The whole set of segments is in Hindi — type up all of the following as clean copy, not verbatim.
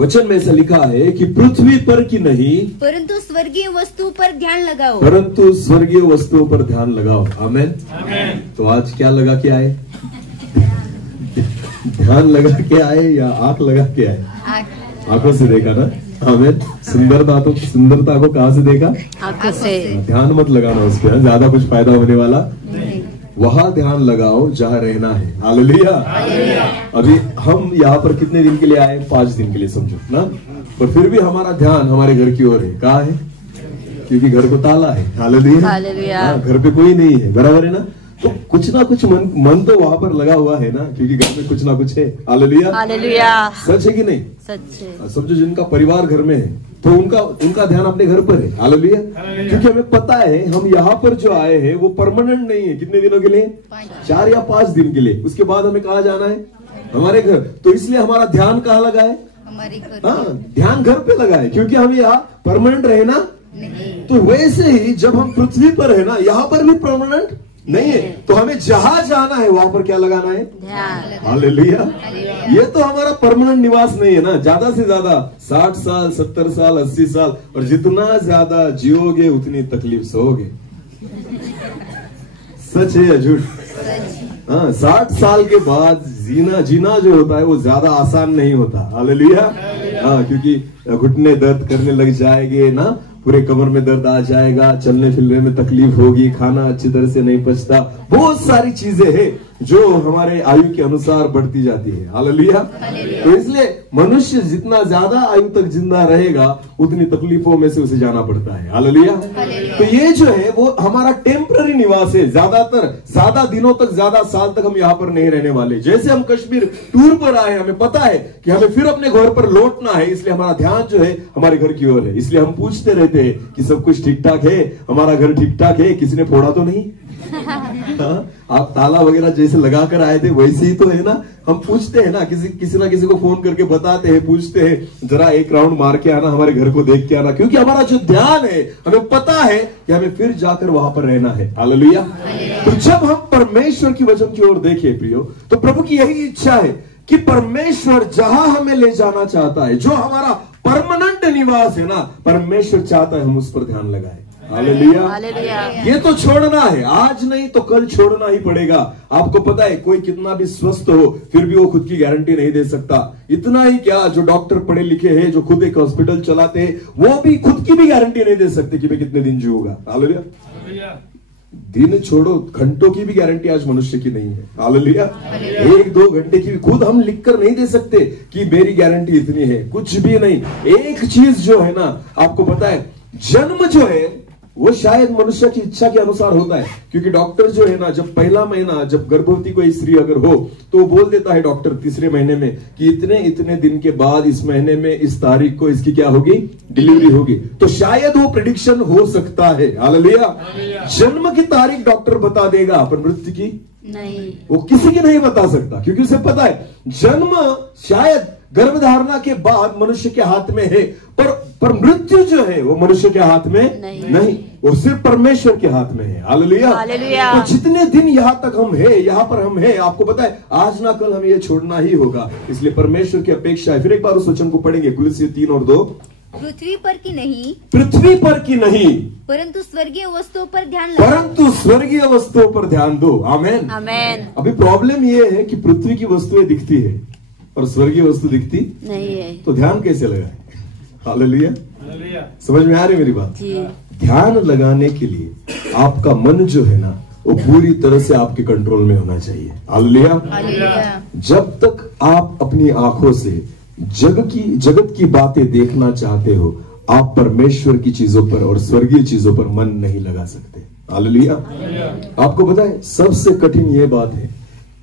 वचन में ऐसा लिखा है कि पृथ्वी पर की नहीं परंतु स्वर्गीय वस्तु पर ध्यान लगाओ। परंतु स्वर्गीय वस्तुओं पर ध्यान लगाओ। आमेन। तो आज क्या लगा के आए? ध्यान लगा के आए या आंख लगा के आए? आंखों से देखा ना। आमेन। सुंदरता को कहाँ से देखा? आंखों से। ध्यान मत लगाना उस पर, ज्यादा कुछ फायदा होने वाला वहां ध्यान लगाओ जहाँ रहना है। हालेलुया। अभी हम यहाँ पर कितने दिन के लिए आए? 5 दिन के लिए समझो ना। पर फिर भी हमारा ध्यान हमारे घर की ओर है। कहाँ है? क्योंकि घर को ताला है। हालेलुया। घर पे कोई नहीं है, बराबर है ना। तो कुछ ना कुछ मन तो वहां पर लगा हुआ है ना, क्योंकि घर में कुछ ना कुछ है। हालेलुया। सच है कि नहीं? सच है। समझो जिनका परिवार घर में है तो उनका ध्यान अपने घर पर है। हालेलुया। क्योंकि हमें पता है हम यहाँ पर जो आए हैं वो परमानेंट नहीं है। कितने दिनों के लिए? 4 या 5 दिन के लिए। उसके बाद हमें कहाँ जाना है? हमारे घर। तो इसलिए हमारा ध्यान कहाँ लगा है? हमारे घर। हाँ, ध्यान घर पे लगा है, क्योंकि हम यहाँ परमानेंट रहे ना। तो वैसे ही जब हम पृथ्वी पर है ना, यहाँ पर भी परमानेंट नहीं है। तो हमें जहां जाना है वहां पर क्या लगाना है? ध्यान। हालेलुया। ये तो हमारा परमानेंट निवास नहीं है ना। ज्यादा से ज्यादा 60 साल, 70 साल, 80 साल, और जितना ज्यादा जियोगे उतनी तकलीफ सहोगे। सच है या झूठ? हाँ, 60 साल के बाद जीना जो होता है वो ज्यादा आसान नहीं होता। हालेलुया। हाँ, क्योंकि घुटने दर्द करने लग जाएंगे ना, पूरे कमर में दर्द आ जाएगा, चलने फिरने में तकलीफ होगी, खाना अच्छी तरह से नहीं पचता, बहुत सारी चीजें हैं जो हमारे आयु के अनुसार बढ़ती जाती है। हालेलुया। तो इसलिए मनुष्य जितना ज्यादा आयु तक जिंदा रहेगा उतनी तकलीफों में से उसे जाना पड़ता है। हालेलुया। तो ये जो है वो हमारा टेम्पररी निवास है। ज्यादा दिनों तक, ज्यादा साल तक हम यहाँ पर नहीं रहने वाले। जैसे हम कश्मीर टूर पर आए, हमें पता है कि हमें फिर अपने घर पर लौटना है, इसलिए हमारा ध्यान जो है हमारे घर की ओर है। इसलिए हम पूछते रहते हैं कि सब कुछ ठीक ठाक है, हमारा घर ठीक ठाक है, किसी ने फोड़ा तो नहीं? आप ताला वगैरह जैसे लगा कर आए थे वैसे ही तो है ना। हम पूछते हैं ना, किसी ना किसी को फोन करके बताते हैं, पूछते हैं जरा एक राउंड मार के आना, हमारे घर को देख के आना, क्योंकि हमारा जो ध्यान है हमें पता है कि हमें फिर जाकर वहां पर रहना है। हालेलुया। तो जब हम परमेश्वर की वचन की ओर देखें प्रियो, तो प्रभु की यही इच्छा है कि परमेश्वर जहां हमें ले जाना चाहता है, जो हमारा परमानेंट निवास है ना, परमेश्वर चाहता है हम उस पर ध्यान लगाए। हालेलुया। ये तो छोड़ना है, आज नहीं तो कल छोड़ना ही पड़ेगा। आपको पता है कोई कितना भी स्वस्थ हो फिर भी वो खुद की गारंटी नहीं दे सकता। इतना ही क्या, जो डॉक्टर पढ़े लिखे हैं, जो खुद एक हॉस्पिटल चलाते हैं, वो भी खुद की भी गारंटी नहीं दे सकते कि मैं कितने दिन जीऊंगा। हालेलुया। दिन छोड़ो, घंटों की भी गारंटी आज मनुष्य की नहीं है। हालेलुया। 1-2 घंटे की भी खुद हम लिखकर नहीं दे सकते कि मेरी गारंटी इतनी है, कुछ भी नहीं। एक चीज जो है ना, आपको पता है, जन्म जो है वो शायद मनुष्य की इच्छा के अनुसार होता है। क्योंकि डॉक्टर जो है ना, जब पहला महीना, जब गर्भवती कोई स्त्री अगर हो तो बोल देता है डॉक्टर तीसरे महीने में कि इतने दिन के बाद, इस महीने में, इस तारीख को इसकी क्या होगी? डिलीवरी होगी। तो शायद वो प्रेडिक्शन हो सकता है। हालेलुया। जन्म की तारीख डॉक्टर बता देगा, पर मृत्यु की नहीं, वो किसी की नहीं बता सकता, क्योंकि उसे पता है जन्म शायद गर्भधारणा के बाद मनुष्य के हाथ में है, पर मृत्यु जो है वो मनुष्य के हाथ में नहीं, वो सिर्फ परमेश्वर के हाथ में है। हालेलुया। तो जितने दिन यहाँ तक हम है, यहाँ पर हम है, आपको पता है आज ना कल हमें ये छोड़ना ही होगा। इसलिए परमेश्वर की अपेक्षा है। फिर एक बार उस वचन को पढ़ेंगे, कुलुस्सी 3:2। पृथ्वी पर की नहीं, पृथ्वी पर की नहीं, परंतु स्वर्गीय वस्तुओं पर ध्यान लगाओ। परंतु स्वर्गीय वस्तुओं पर ध्यान दो। आमेन। आमेन। अभी प्रॉब्लम ये है कि पृथ्वी की वस्तुएं दिखती है और स्वर्गीय वस्तु दिखती नहीं है, तो ध्यान कैसे लगाए? हालेलुया। समझ में आ रही मेरी बात? जी। ध्यान लगाने के लिए आपका मन जो है ना वो पूरी तरह से आपके कंट्रोल में होना चाहिए। हालेलुया। जब तक आप अपनी आंखों से जगत की बातें देखना चाहते हो, आप परमेश्वर की चीजों पर और स्वर्गीय चीजों पर मन नहीं लगा सकते। हालेलुया। आपको पता है सबसे कठिन यह बात है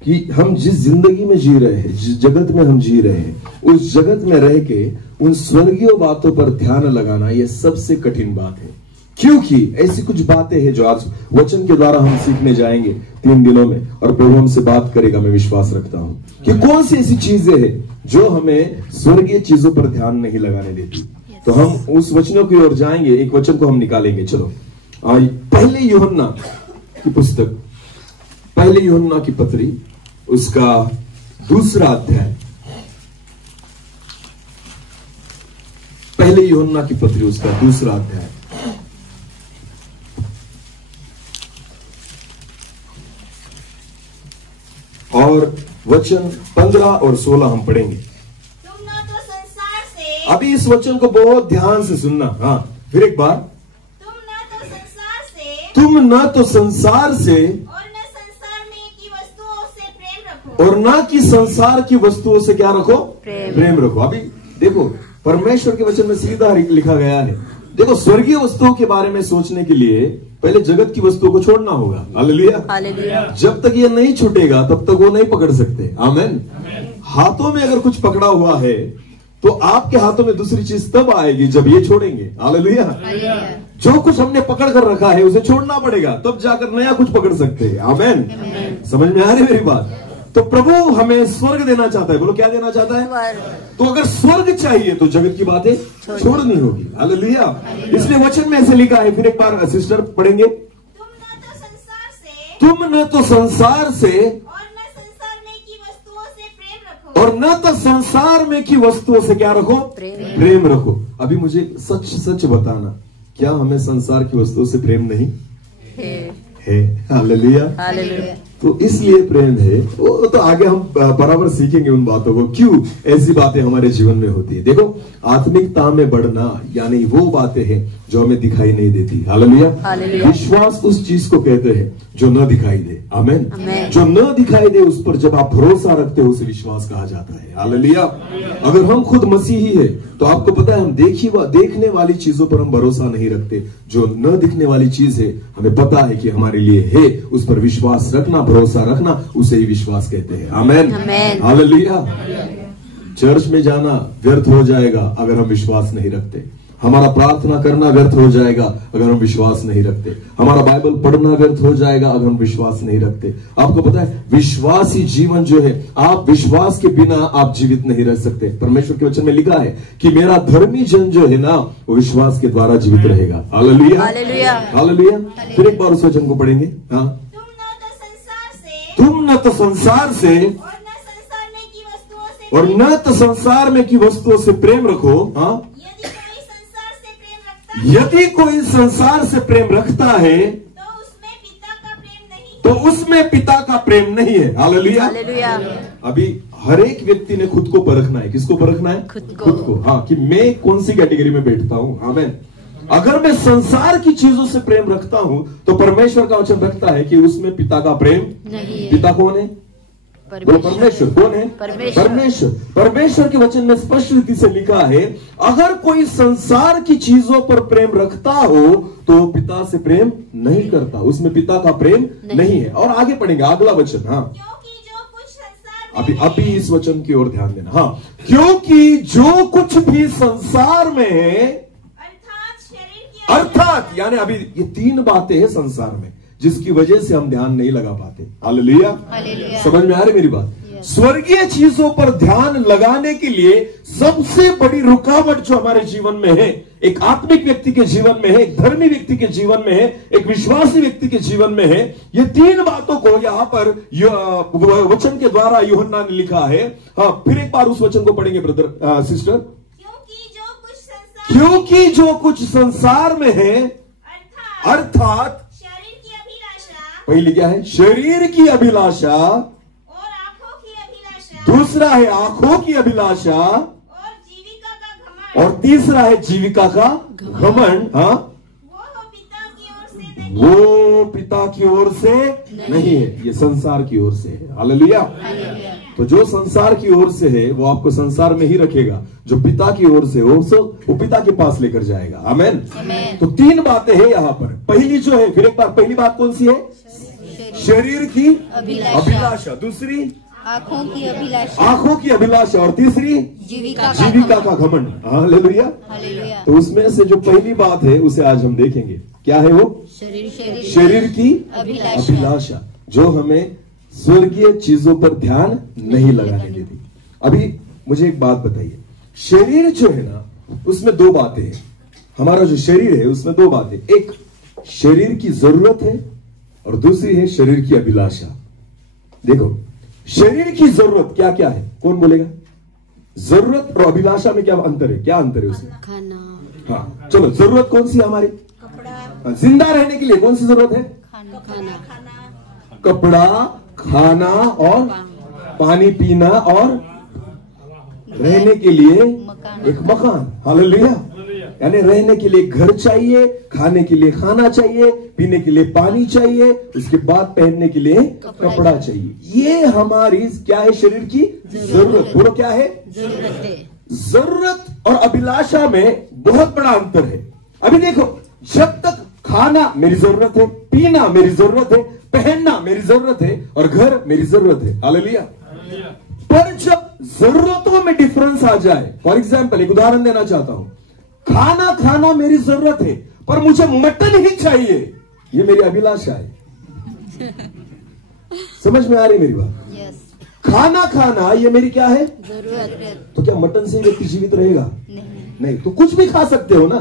कि हम जिस जिंदगी में जी रहे हैं, जिस जगत में हम जी रहे हैं, उस जगत में रह के उन स्वर्गीय बातों पर ध्यान लगाना यह सबसे कठिन बात है। क्योंकि ऐसी कुछ बातें हैं जो आज वचन के द्वारा हम सीखने जाएंगे 3 दिनों में, और प्रभु हमसे बात करेगा। मैं विश्वास रखता हूं कि कौन सी ऐसी चीजें हैं जो हमें स्वर्गीय चीजों पर ध्यान नहीं लगाने देती। तो हम उस वचनों की ओर जाएंगे, एक वचन को हम निकालेंगे। चलो पहले यूहन्ना की पुस्तक, पहले यूहन्ना की पत्री, उसका 2 अध्याय, पहले यूहन्ना की पत्री उसका 2 अध्याय और वचन 15 और 16 हम पढ़ेंगे। तुम न तो संसार से, अभी इस वचन को बहुत ध्यान से सुनना। हाँ, फिर एक बार, तुम न तो संसार से, तुम न तो संसार से और न संसार में की वस्तुओं से प्रेम रखो, और ना कि संसार की वस्तुओं से क्या रखो? प्रेम रखो। अभी देखो परमेश्वर के वचन में सीधा लिखा गया है। देखो स्वर्गीय वस्तुओं के बारे में सोचने के लिए पहले जगत की वस्तुओं को छोड़ना होगा। हालेलुया। जब तक ये नहीं छूटेगा तब तक वो नहीं पकड़ सकते। आमेन। हाथों में अगर कुछ पकड़ा हुआ है तो आपके हाथों में दूसरी चीज तब आएगी जब ये छोड़ेंगे। हालेलुया। जो कुछ हमने पकड़ कर रखा है उसे छोड़ना पड़ेगा, तब जाकर नया कुछ पकड़ सकते हैं। आमेन। समझ में आ रही मेरी बात? तो प्रभु हमें स्वर्ग देना चाहता है। बोलो क्या देना चाहता है? तो अगर स्वर्ग चाहिए तो जगत की बातें छोड़नी होगी। हालेलुया। इसलिए वचन में ऐसे लिखा है, फिर एक बार सिस्टर पढ़ेंगे। तुम न तो संसार से, तुम न तो संसार से और न संसार में की वस्तुओं से प्रेम रखो, और न तो संसार में की वस्तुओं से क्या रखो? प्रेम रखो। अभी मुझे सच सच बताना, क्या हमें संसार की वस्तुओं से प्रेम नहीं है? हालेलुया। तो इसलिए प्रेम है, वो तो आगे हम बराबर सीखेंगे उन बातों को, क्यों ऐसी बातें हमारे जीवन में होती है। देखो आत्मिकता में बढ़ना यानी वो बातें हैं जो हमें दिखाई नहीं देती। हालेलुया। विश्वास उस चीज को कहते हैं जो न दिखाई दे। आमेन। जो न दिखाई दे उस पर जब आप भरोसा रखते हो उसे विश्वास कहा जाता है। हालेलुया। अगर हम खुद मसीही है तो आपको पता है हम देखने वाली चीजों पर हम भरोसा नहीं रखते। जो न दिखने वाली चीज है हमें पता है कि हमारे लिए है, उस पर विश्वास रखना, भरोसा रखना, उसे ही विश्वास कहते हैं। आमेन। हालेलुया। चर्च में जाना व्यर्थ हो जाएगा अगर हम विश्वास नहीं रखते। हमारा प्रार्थना करना व्यर्थ हो जाएगा अगर हम विश्वास नहीं रखते। हमारा बाइबल पढ़ना व्यर्थ हो जाएगा अगर हम विश्वास नहीं रखते। आपको पता है विश्वासी जीवन जो है, आप विश्वास के बिना आप जीवित नहीं रह सकते। परमेश्वर के वचन में लिखा है कि मेरा धर्मी जन जो है ना वो विश्वास के द्वारा जीवित रहेगा। हालेलुया। हालेलुया। फिर एक बार उस वचन को पढ़ेंगे। हाँ, तुम न तो संसार से और न तो संसार में की वस्तुओं से प्रेम रखो। हाँ, यदि कोई संसार से प्रेम रखता है तो उसमें पिता का प्रेम नहीं है। हालेलुया। अभी हर एक व्यक्ति ने खुद को परखना है। किसको परखना है? खुद को। हाँ, कि मैं कौन सी कैटेगरी में बैठता हूं। आमेन। अगर मैं संसार की चीजों से प्रेम रखता हूं तो परमेश्वर का वचन रखता है कि उसमें पिता का प्रेम नहीं है। पिता कौन है? परमेश्वर। कौन है? परमेश्वर। परमेश्वर के वचन में स्पष्ट रीति से लिखा है अगर कोई संसार की चीजों पर प्रेम रखता हो तो पिता से प्रेम नहीं करता, उसमें पिता का प्रेम नहीं है। और आगे पढ़ेंगे अगला वचन। हाँ, अभी इस वचन की ओर ध्यान देना। हाँ, क्योंकि जो कुछ भी संसार में है, अर्थात यानी अभी ये 3 बातें हैं संसार में जिसकी वजह से हम ध्यान नहीं लगा पाते। हालेलुया। समझ में आ रही मेरी बात? स्वर्गीय चीजों पर ध्यान लगाने के लिए सबसे बड़ी रुकावट जो हमारे जीवन में है, एक आत्मिक व्यक्ति के जीवन में है, एक धर्मी व्यक्ति के जीवन में है, एक विश्वासी व्यक्ति के जीवन में है, ये तीन बातों को यहां पर वचन के द्वारा यूहन्ना ने लिखा है। हाँ, फिर एक बार उस वचन को पढ़ेंगे ब्रदर सिस्टर। क्योंकि जो कुछ संसार में है, अर्थात शरीर की अभिलाषा, पहली क्या है? शरीर की अभिलाषा, और आंखों की अभिलाषा, दूसरा है आंखों की अभिलाषा, और जीविका का घमंड, और तीसरा है जीविका का घमंड। हाँ, वो पिता की ओर से नहीं, वो पिता की ओर से नहीं है, ये संसार की ओर से है। हालेलुया। तो जो संसार की ओर से है वो आपको संसार में ही रखेगा, जो पिता की ओर से हो वो पिता के पास लेकर जाएगा। आमेन। तो तीन बातें हैं यहाँ पर। पहली जो है, फिर एक बार, पहली बात कौन सी है? शरीर की अभिलाषा, दूसरी आंखों की अभिलाषा, आंखों की अभिलाषा, और तीसरी जीविका का घमंड। हालेलुया। हालेलुया। तो उसमें से जो पहली बात है उसे आज हम देखेंगे। क्या है वो? शरीर की अभिलाषा, जो हमें स्वर्गीय चीजों पर ध्यान नहीं लगाने देती। अभी मुझे एक बात बताइए, शरीर जो है ना, उसमें दो बातें हैं। हमारा जो शरीर है उसमें दो बातें, एक शरीर की जरूरत है और दूसरी है शरीर की अभिलाषा। देखो, शरीर की जरूरत क्या क्या है? कौन बोलेगा? जरूरत और अभिलाषा में क्या अंतर है? क्या अंतर है उसमें? खाना। हाँ, चलो, जरूरत कौन सी है हमारी? कपड़ा, जिंदा रहने के लिए कौन सी जरूरत है? खाना। कपड़ा, खाना और पानी पीना, और रहने के लिए एक मकान। हालेलुया। यानी रहने के लिए घर चाहिए, खाने के लिए खाना चाहिए, पीने के लिए पानी चाहिए, उसके बाद पहनने के लिए कपड़ा चाहिए। ये हमारी क्या है? शरीर की जरूरत। बोलो क्या है? जरूरत और अभिलाषा में बहुत बड़ा अंतर है। अभी देखो, जब तक खाना मेरी जरूरत है, पीना मेरी जरूरत है, पहनना मेरी जरूरत है, और घर मेरी जरूरत है। हालेलुया। पर जब जरूरतों में डिफरेंस आ जाए, फॉर एग्जाम्पल एक उदाहरण देना चाहता हूं, खाना मेरी जरूरत है पर मुझे मटन ही चाहिए, ये मेरी अभिलाषा है। समझ में आ रही मेरी बात? खाना ये मेरी क्या है? जरूरत। तो क्या मटन से व्यक्ति जीवित रहेगा? नहीं। तो कुछ भी खा सकते हो ना,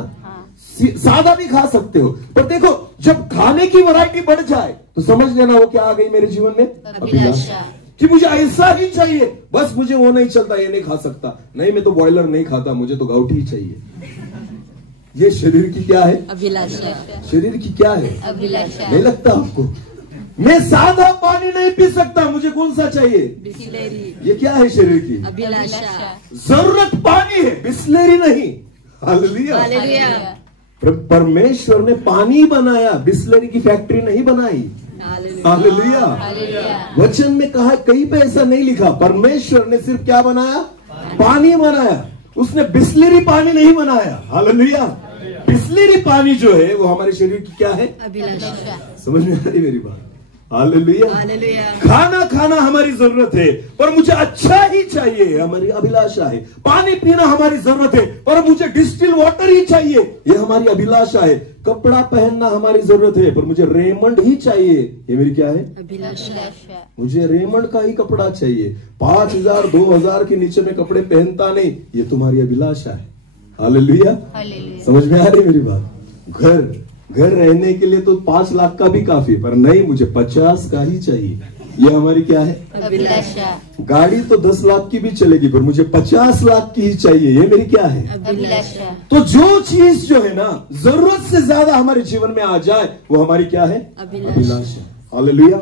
सादा भी खा सकते हो, पर देखो जब खाने की वैरायटी बढ़ जाए तो समझ लेना वो क्या आ गई मेरे जीवन में? अभिलाषा। कि मुझे ऐसा ही चाहिए, बस मुझे वो नहीं चलता, ये नहीं खा सकता, नहीं मैं तो बॉयलर नहीं खाता, मुझे तो गाउटी ही चाहिए। ये शरीर की क्या है? अभिलाषा। शरीर की क्या है? अभिलाषा। नहीं लगता आपको? मैं सादा पानी नहीं पी सकता, मुझे कौन सा चाहिए? बिस्लेरी। ये क्या है शरीर की अभिलाषा? जरूरत पानी है, बिस्लेरी नहीं। हालेलुया। परमेश्वर ने पानी बनाया, बिस्लेरी की फैक्ट्री नहीं बनाई। हालेलुया। वचन में कहा, कहीं पे ऐसा नहीं लिखा, परमेश्वर ने सिर्फ क्या बनाया? पानी बनाया, उसने बिस्लेरी पानी नहीं बनाया। हालेलुया। बिस्लेरी पानी जो है वो हमारे शरीर की क्या है? अभिलाषा। समझ में आ रही मेरी बात? हालेलुया। खाना हमारी जरूरत है पर मुझे अच्छा ही चाहिए, हमारी अभिलाषा है। पानी पीना हमारी जरूरत है पर मुझे डिस्टिल वाटर ही चाहिए, ये हमारी अभिलाषा है। कपड़ा पहनना हमारी जरूरत है पर मुझे रेमंड ही चाहिए, ये मेरी क्या है? अभिलाषा। मुझे रेमंड का ही कपड़ा चाहिए, 5000 2000 के नीचे में कपड़े पहनता नहीं, ये तुम्हारी अभिलाषा है। हालेलुया। समझ में आ रही मेरी बात? घर रहने के लिए तो 5 लाख का भी काफी, पर नहीं, मुझे 50 का ही चाहिए, ये हमारी क्या है? अभिलाषा। गाड़ी तो 10 लाख की भी चलेगी पर मुझे 50 लाख की ही चाहिए, ये मेरी क्या है? अभिलाषा। तो जो चीज जो है ना जरूरत से ज्यादा हमारे जीवन में आ जाए वो हमारी क्या है? अभिलाषा। हालेलुया।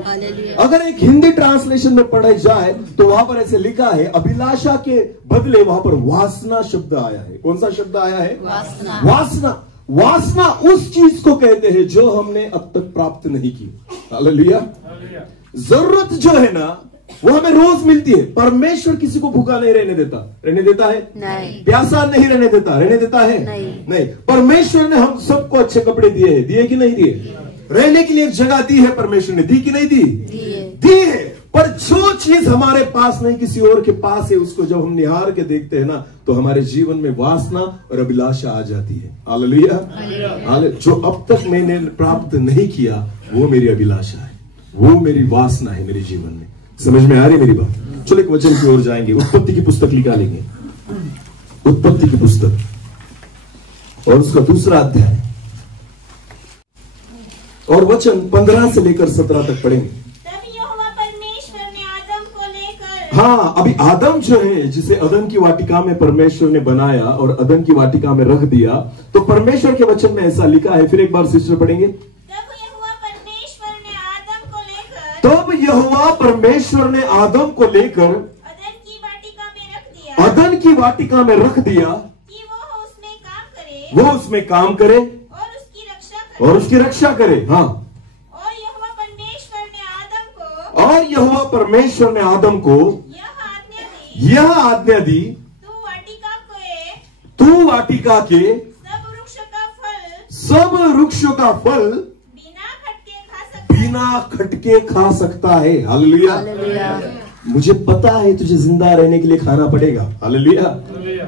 अगर एक हिंदी ट्रांसलेशन में पढ़े जाए तो वहां पर ऐसे लिखा है, अभिलाषा के बदले वहां पर वासना शब्द आया है। कौन सा शब्द आया है? वासना। वासना उस चीज को कहते हैं जो हमने अब तक प्राप्त नहीं की। हालेलुया। जरूरत जो है ना वो हमें रोज मिलती है। परमेश्वर किसी को भूखा नहीं रहने देता है? नहीं। प्यासा नहीं रहने देता है? नहीं। परमेश्वर ने हम सबको अच्छे कपड़े दिए कि नहीं दिए? रहने के लिए एक जगह दी है परमेश्वर ने, दी कि नहीं दी? दी है। पर जो चीज हमारे पास नहीं किसी और के पास है, उसको जब हम निहार के देखते हैं ना तो हमारे जीवन में वासना और अभिलाषा आ जाती है। हालेलुया। जो अब तक मैंने प्राप्त नहीं किया वो मेरी अभिलाषा है, वो मेरी वासना है मेरे जीवन में। समझ में आ रही मेरी बात? चलो एक वचन की ओर जाएंगे, उत्पत्ति की पुस्तक निकालेंगे, उत्पत्ति की पुस्तक और उसका दूसरा अध्याय और वचन 15 से लेकर 17 तक पढ़ेंगे। तब यहोवा परमेश्वर ने आदम को लेकर, हाँ, अभी आदम जो है जिसे अदन की वाटिका में परमेश्वर ने बनाया और अदन की वाटिका में रख दिया, तो परमेश्वर के वचन में ऐसा लिखा है। फिर एक बार सिस्टर पढ़ेंगे। तब यहोवा परमेश्वर ने आदम को लेकर, तब यहोवा परमेश्वर ने आदम को लेकर अदन की वाटिका में रख दिया, अदन की वाटिका में रख दिया कि वो उसमें काम करे वो उसमें काम करे और उसकी रक्षा करे। और उसकी रक्षा करे। हाँ, और यहोवा परमेश्वर ने आदम को और यहोवा परमेश्वर ने आदम को यह आज्ञा दी, तू वाटिका के सब वृक्षों का फल बिना खटके खा सकता है। हालेलुया। मुझे पता है तुझे जिंदा रहने के लिए खाना पड़ेगा। हालेलुया।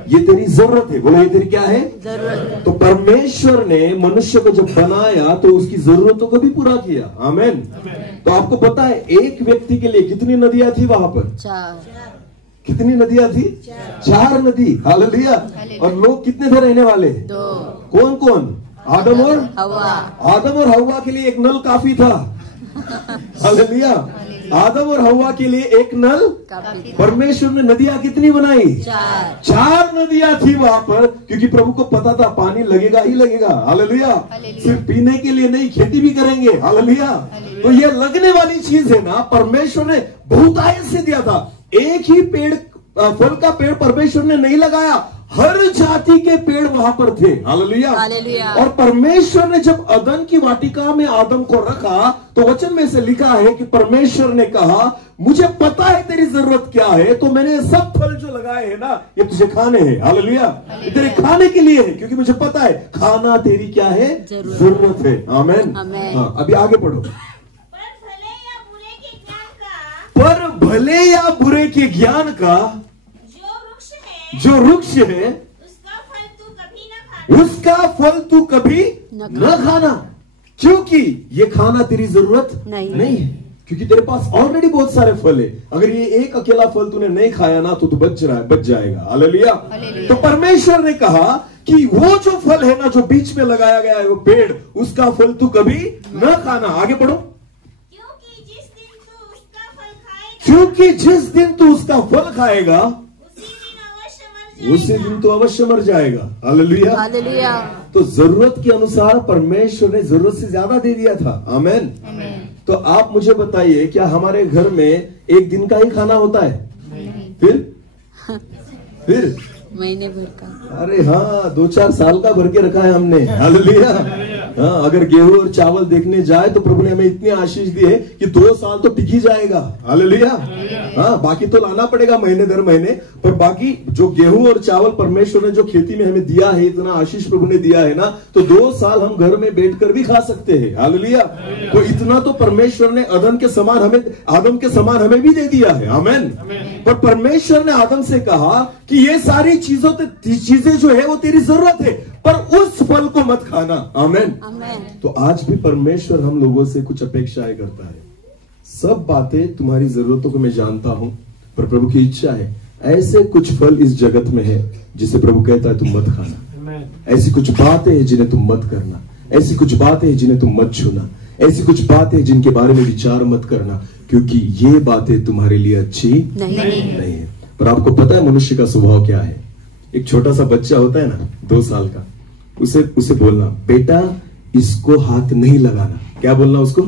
ये तेरी जरूरत है। बोलो, ये तेरी क्या है? जरूरत। तो परमेश्वर ने मनुष्य को जब बनाया तो उसकी जरूरतों को भी पूरा किया। आमीन। तो आपको पता है एक व्यक्ति के लिए कितनी नदियां थी वहां पर? 4। कितनी नदियां थी? 4 नदी। हालेलुया। और लोग कितने थे रहने वाले? 2। कौन कौन? आदम और हव्वा। आदम और हव्वा के लिए एक नल काफी था। हालेलुया। आदम और हव्वा के लिए एक नल काफी। परमेश्वर ने नदियां कितनी बनाई? 4 नदियां थी वहां पर, क्योंकि प्रभु को पता था पानी लगेगा ही लगेगा। हालेलुया। सिर्फ पीने के लिए नहीं, खेती भी करेंगे। हालेलुया। तो ये लगने वाली चीज है ना, परमेश्वर ने बहुतायत से दिया था। एक ही पेड़, फल का पेड़ परमेश्वर ने नहीं लगाया, हर जाति के पेड़ वहां पर थे। हालेलुया। और परमेश्वर ने जब अदन की वाटिका में आदम को रखा तो वचन में से लिखा है कि परमेश्वर ने कहा मुझे पता है तेरी जरूरत क्या है, तो मैंने सब फल जो लगाए हैं ना ये तुझे खाने हैं। हालेलुया। ये तेरे खाने के लिए है, क्योंकि मुझे पता है खाना तेरी क्या है? जरूरत है। आमीन। हाँ, अभी आगे पढ़ो। पर भले या बुरे के ज्ञान का जो वृक्ष है उसका फल तू कभी न खाना, क्योंकि ये खाना तेरी जरूरत नहीं है, क्योंकि तेरे पास ऑलरेडी बहुत सारे फल है। अगर ये एक अकेला फल तूने नहीं खाया ना तो तू बच जाएगा। हालेलुया। तो परमेश्वर ने कहा कि वो जो फल है ना जो बीच में लगाया गया है वो पेड़, उसका फल तू कभी न खाना। आगे बढ़ो। क्योंकि जिस दिन तू उसका फल खाएगा उसी दिन तो अवश्य मर जाएगा। हालेलुया। हालेलुया। तो जरूरत के अनुसार परमेश्वर ने जरूरत से ज्यादा दे दिया था। आमीन। तो आप मुझे बताइए, क्या हमारे घर में एक दिन का ही खाना होता है? फिर महीने भर का? अरे हाँ, 2-4 साल का भर के रखा है हमने। हालेलुया। हाँ, अगर गेहूं और चावल देखने जाए तो प्रभु ने हमें इतनी आशीष दी है कि 2 साल तो टिक ही जाएगा। हालेलुया। हाँ, बाकी तो लाना पड़ेगा महीने दर महीने, पर बाकी जो गेहूं और चावल परमेश्वर ने जो खेती में हमें दिया है, इतना आशीष प्रभु ने दिया है ना, तो 2 साल हम घर में बैठकर भी खा सकते हैं। हालेलुया। तो इतना तो परमेश्वर ने आदम के समान हमें भी दे दिया है। आमीन। पर परमेश्वर ने आदम से कहा कि ये सारी चीजें जो है वो तेरी जरूरत है, पर उस फल को मत खाना। आमीन। तो आज भी परमेश्वर हम लोगों से कुछ अपेक्षाएं करता है। सब बातें तुम्हारी जरूरतों को मैं जानता हूं, पर प्रभु की इच्छा है ऐसे कुछ फल इस जगत में है जिसे प्रभु कहता है तुम मत खाना। ऐसी कुछ बातें हैं जिन्हें तुम मत करना, ऐसी कुछ बातें हैं जिन्हें तुम मत छूना, ऐसी कुछ बातें जिनके बारे में विचार मत करना, क्योंकि ये बातें तुम्हारे लिए अच्छी नहीं है। पर आपको पता है मनुष्य का स्वभाव क्या है? एक छोटा सा बच्चा होता है ना 2 साल का, उसे बोलना बेटा इसको हाथ नहीं लगाना। क्या बोलना उसको?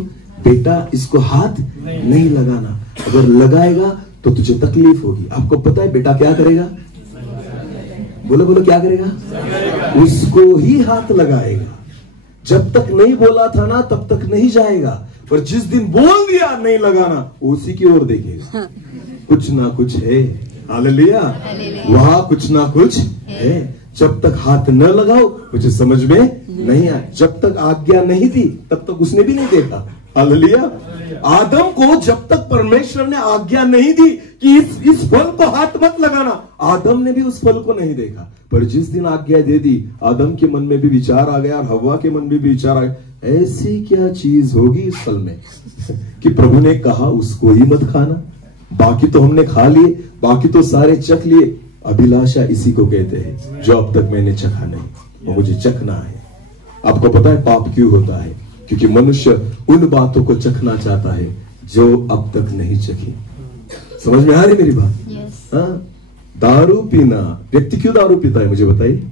बेटा इसको हाथ नहीं लगाना, अगर लगाएगा तो तुझे तकलीफ होगी। आपको पता है बेटा क्या करेगा? बोलो क्या करेगा? उसको ही हाथ लगाएगा। जब तक नहीं बोला था ना तब तक नहीं जाएगा, पर जिस दिन बोल दिया नहीं लगाना उसी की ओर देखेगा। कुछ ना कुछ है। हालेलुया। वहां कुछ ना कुछ है। जब तक हाथ न लगाओ मुझे समझ में नहीं आया। जब तक आज्ञा नहीं दी तब तक उसने भी नहीं देखा। हालेलुया। आदम को जब तक परमेश्वर ने आज्ञा नहीं दी कि इस फल को हाथ मत लगाना, आदम ने भी उस फल को नहीं देखा। पर जिस दिन आज्ञा दे दी, आदम के मन में भी विचार आ गया और हव्वा के मन में भी विचार आ गया, ऐसी क्या चीज होगी इस फल में कि प्रभु ने कहा उसको ही मत खाना। बाकी तो हमने खा लिए, बाकी तो सारे चख लिए। अभिलाषा इसी को कहते हैं जो अब तक मैंने चखा नहीं, वो मुझे चखना है। आपको पता है पाप क्यों होता है? क्योंकि मनुष्य उन बातों को चखना चाहता है जो अब तक नहीं चखी। समझ में आ रही मेरी बात? हाँ, दारू पीना, व्यक्ति क्यों दारू पीता है मुझे बताइए?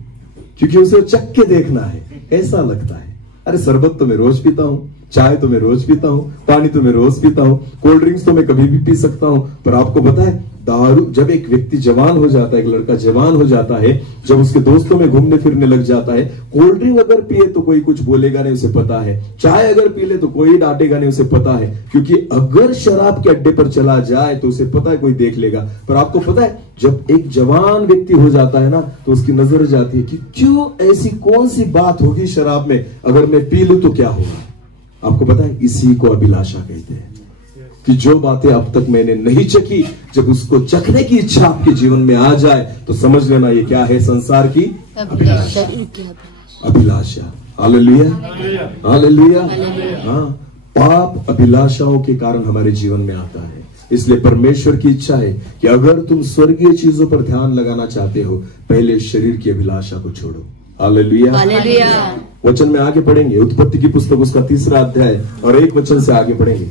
क्योंकि उसे चख के देखना है कैसा लगता है। अरे शरबत तो मैं रोज पीता हूं, चाय तो मैं रोज पीता हूं, पानी तो मैं रोज पीता हूं, कोल्ड ड्रिंक्स तो मैं कभी भी पी सकता हूं। पर आपको पता है दारू, जब एक व्यक्ति जवान हो जाता है, एक लड़का जवान हो जाता है, जब उसके दोस्तों में घूमने फिरने लग जाता है, कोल्ड ड्रिंक अगर पिए तो कोई कुछ बोलेगा नहीं, उसे पता है। चाय अगर पी ले तो कोई डांटेगा नहीं, उसे पता है। क्योंकि अगर शराब के अड्डे पर चला जाए तो उसे पता है कोई देख लेगा। पर आपको पता है जब एक जवान व्यक्ति हो जाता है ना, तो उसकी नजर जाती है कि क्यों, ऐसी कौन सी बात होगी शराब में, अगर मैं पी लूं तो क्या होगा। आपको पता है इसी को अभिलाषा कहते हैं कि जो बातें अब तक मैंने नहीं चखी, जब उसको चखने की इच्छा आपके जीवन में आ जाए तो समझ लेना ये क्या है? संसार की अभिलाषा। अभिलाषा। Hallelujah, hallelujah. हाँ, पाप अभिलाषाओं के कारण हमारे जीवन में आता है। इसलिए परमेश्वर की इच्छा है कि अगर तुम स्वर्गीय चीजों पर ध्यान लगाना चाहते हो, पहले शरीर की अभिलाषा को छोड़ो। Hallelujah, hallelujah. वचन में आगे पढ़ेंगे, उत्पत्ति की पुस्तक उसका 3रा अध्याय और 1 वचन से आगे पढ़ेंगे।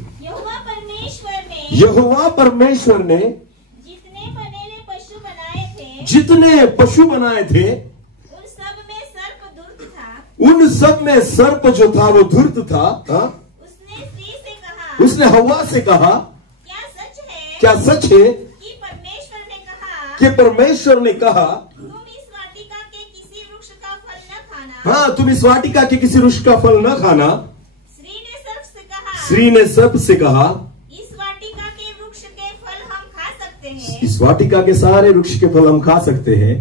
यहोवा परमेश्वर ने जितने बनेले पशु बनाए थे, जितने पशु बनाए थे, उन सब में सर्प धूर्त था। उन सब में सर्प जो था वो धूर्त था। हाँ? उसने स्त्री से कहा, उसने हव्वा से कहा, क्या सच है? क्या सच है कि परमेश्वर ने कहा, कि परमेश्वर ने कहा तुम इस वाटिका के किसी वृक्ष का फल न खाना। हाँ, तुम इस वाटिका के किसी वृक्ष का फल न खाना। स्त्री ने सर्प से कहा, स्त्री ने सर्प से कहा, इस वाटिका के सारे वृक्ष के फल हम खा सकते हैं,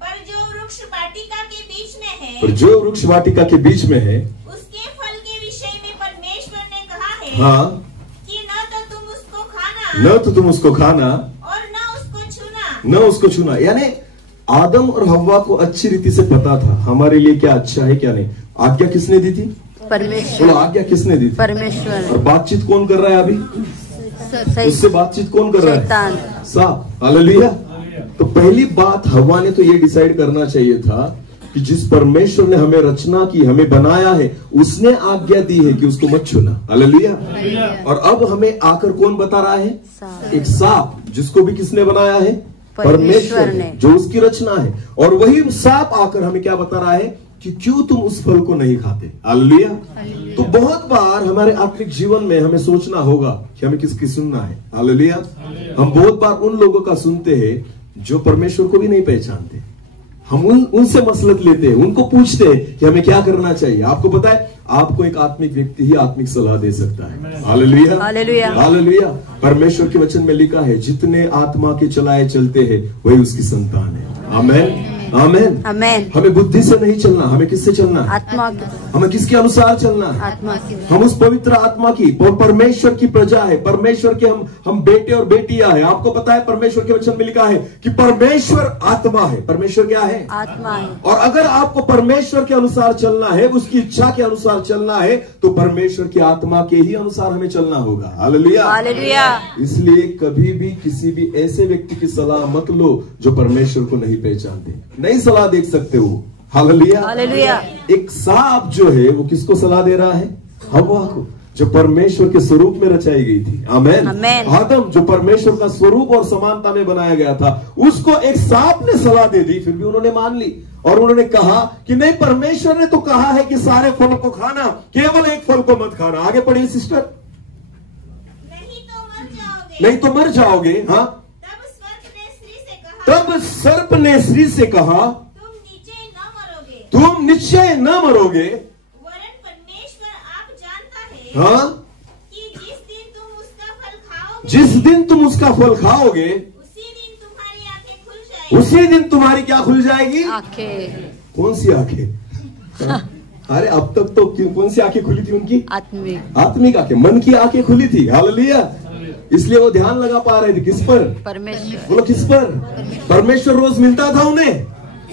पर जो वृक्ष वाटिका के बीच में है, पर जो वृक्ष वाटिका के बीच में है, उसके फल के विषय में परमेश्वर ने कहा है, हाँ, कि न तो तुम उसको खाना, न तो तुम उसको खाना, और न उसको छूना, न उसको छूना। यानी आदम और हव्वा को अच्छी रीति से पता था हमारे लिए क्या अच्छा है क्या नहीं। आज्ञा किसने दी थी? परमेश्वर। आज्ञा किसने दी थी? परमेश्वर। और बातचीत कौन कर रहा है अभी? उससे बातचीत कौन कर रहा है? सांप। हालेलुया। तो पहली बात हव्वा ने तो ये डिसाइड करना चाहिए था कि जिस परमेश्वर ने हमें रचना की, हमें बनाया है, उसने आज्ञा दी है कि उसको मत छूना। हालेलुया। और अब हमें आकर कौन बता रहा है? एक सांप, जिसको भी किसने बनाया है? परमेश्वर ने, जो उसकी रचना है। और वही सांप आकर हमें क्या बता रहा है कि क्यों तुम उस फल को नहीं खाते। हालेलुया। तो बहुत बार हमारे आत्मिक जीवन में हमें सोचना होगा कि हमें किसकी सुनना है। हालेलुया। हम बहुत बार उन लोगों का सुनते हैं जो परमेश्वर को भी नहीं पहचानते। हम उनसे मसलत लेते हैं, उनको पूछते हैं कि हमें क्या करना चाहिए। आपको पता है आपको एक आत्मिक व्यक्ति ही आत्मिक सलाह दे सकता है। Hallelujah, hallelujah, hallelujah. परमेश्वर के वचन में लिखा है जितने आत्मा के चलाए चलते हैं वही उसकी संतान है। आमेन, आमेन, आमेन। हमें बुद्धि से नहीं चलना, हमें किससे चलना है? आत्मा के। हमें किसके अनुसार चलना है? आत्मा की। हम उस पवित्र आत्मा की, परमेश्वर की प्रजा है, परमेश्वर के हम बेटे और बेटियां हैं। आपको पता है परमेश्वर के वचन में लिखा है कि परमेश्वर आत्मा है। परमेश्वर क्या है? आत्मा है। और अगर आपको परमेश्वर के अनुसार चलना है, उसकी इच्छा के अनुसार चलना है, तो परमेश्वर की आत्मा के ही अनुसार हमें चलना होगा। Hallelujah, hallelujah. इसलिए कभी भी किसी भी ऐसे व्यक्ति की सलाह मत लो जो परमेश्वर को नहीं पहचानते। नई सलाह देख सकते हो। Hallelujah, hallelujah. एक सांप जो है वो किसको सलाह दे रहा है? हव्वा को, जो परमेश्वर के स्वरूप में रचाई गई थी। आमेन, आमेन। आदम जो परमेश्वर का स्वरूप और समानता में बनाया गया था, उसको एक सांप ने सलाह दे दी, फिर भी उन्होंने मान ली और उन्होंने कहा कि नहीं, परमेश्वर ने तो कहा है कि सारे फलों को खाना, केवल एक फल को मत खाना। आगे पढ़िए सिस्टर। नहीं तो मर जाओगे। हाँ। तब सर्प ने स्त्री से कहा तुम निश्चय न मरोगे, वरन परमेश्वर आप जानता है, हाँ, कि जिस दिन तुम उसका फल खाओगे, जिस दिन तुम उसका फल खाओगे, उसी दिन तुम्हारी आंखें खुल जाएगी। उसी दिन तुम्हारी क्या खुल जाएगी? आंखें। कौन सी आंखें? अरे अब तक तो कौन सी आंखें खुली थी उनकी? आत्मिक, आत्मिक आंखें, मन की आंखें खुली थी। हालेलुया। इसलिए वो ध्यान लगा पा रहे थे किस पर? परमेश्वर। बोलो किस पर? परमेश्वर रोज मिलता था उन्हें।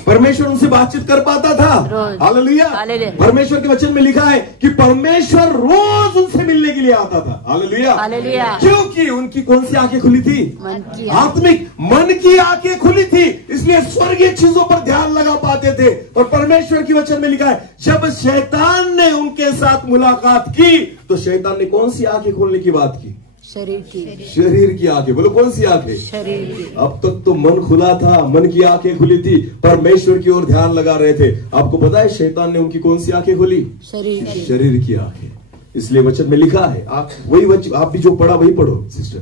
परमेश्वर उनसे बातचीत कर पाता था। रोज। हालेलुया। हालेलुया। परमेश्वर के वचन में लिखा है कि परमेश्वर रोज उनसे मिलने के लिए आता था। हालेलुया। हालेलुया। क्योंकि उनकी कौन सी आंखें खुली थी? मन की आत्मिक मन की आंखें खुली थी, इसलिए स्वर्गीय चीजों पर ध्यान लगा पाते थे। और परमेश्वर की वचन में लिखा है जब शैतान ने उनके साथ मुलाकात की तो शैतान ने कौन सी आंखें खोलने की बात की? शरीर की। शरीर की आंखें। बोलो कौन सी आंखें? शरीर की। अब तक तो मन खुला था, मन की आंखें खुली थी, परमेश्वर की ओर ध्यान लगा रहे थे। आपको पता है शैतान ने उनकी कौन सी आंखें खोली? शरीर की। शरीर की आंखें। इसलिए वचन में लिखा है, आप वही आप भी जो पढ़ा वही पढ़ो सिस्टर।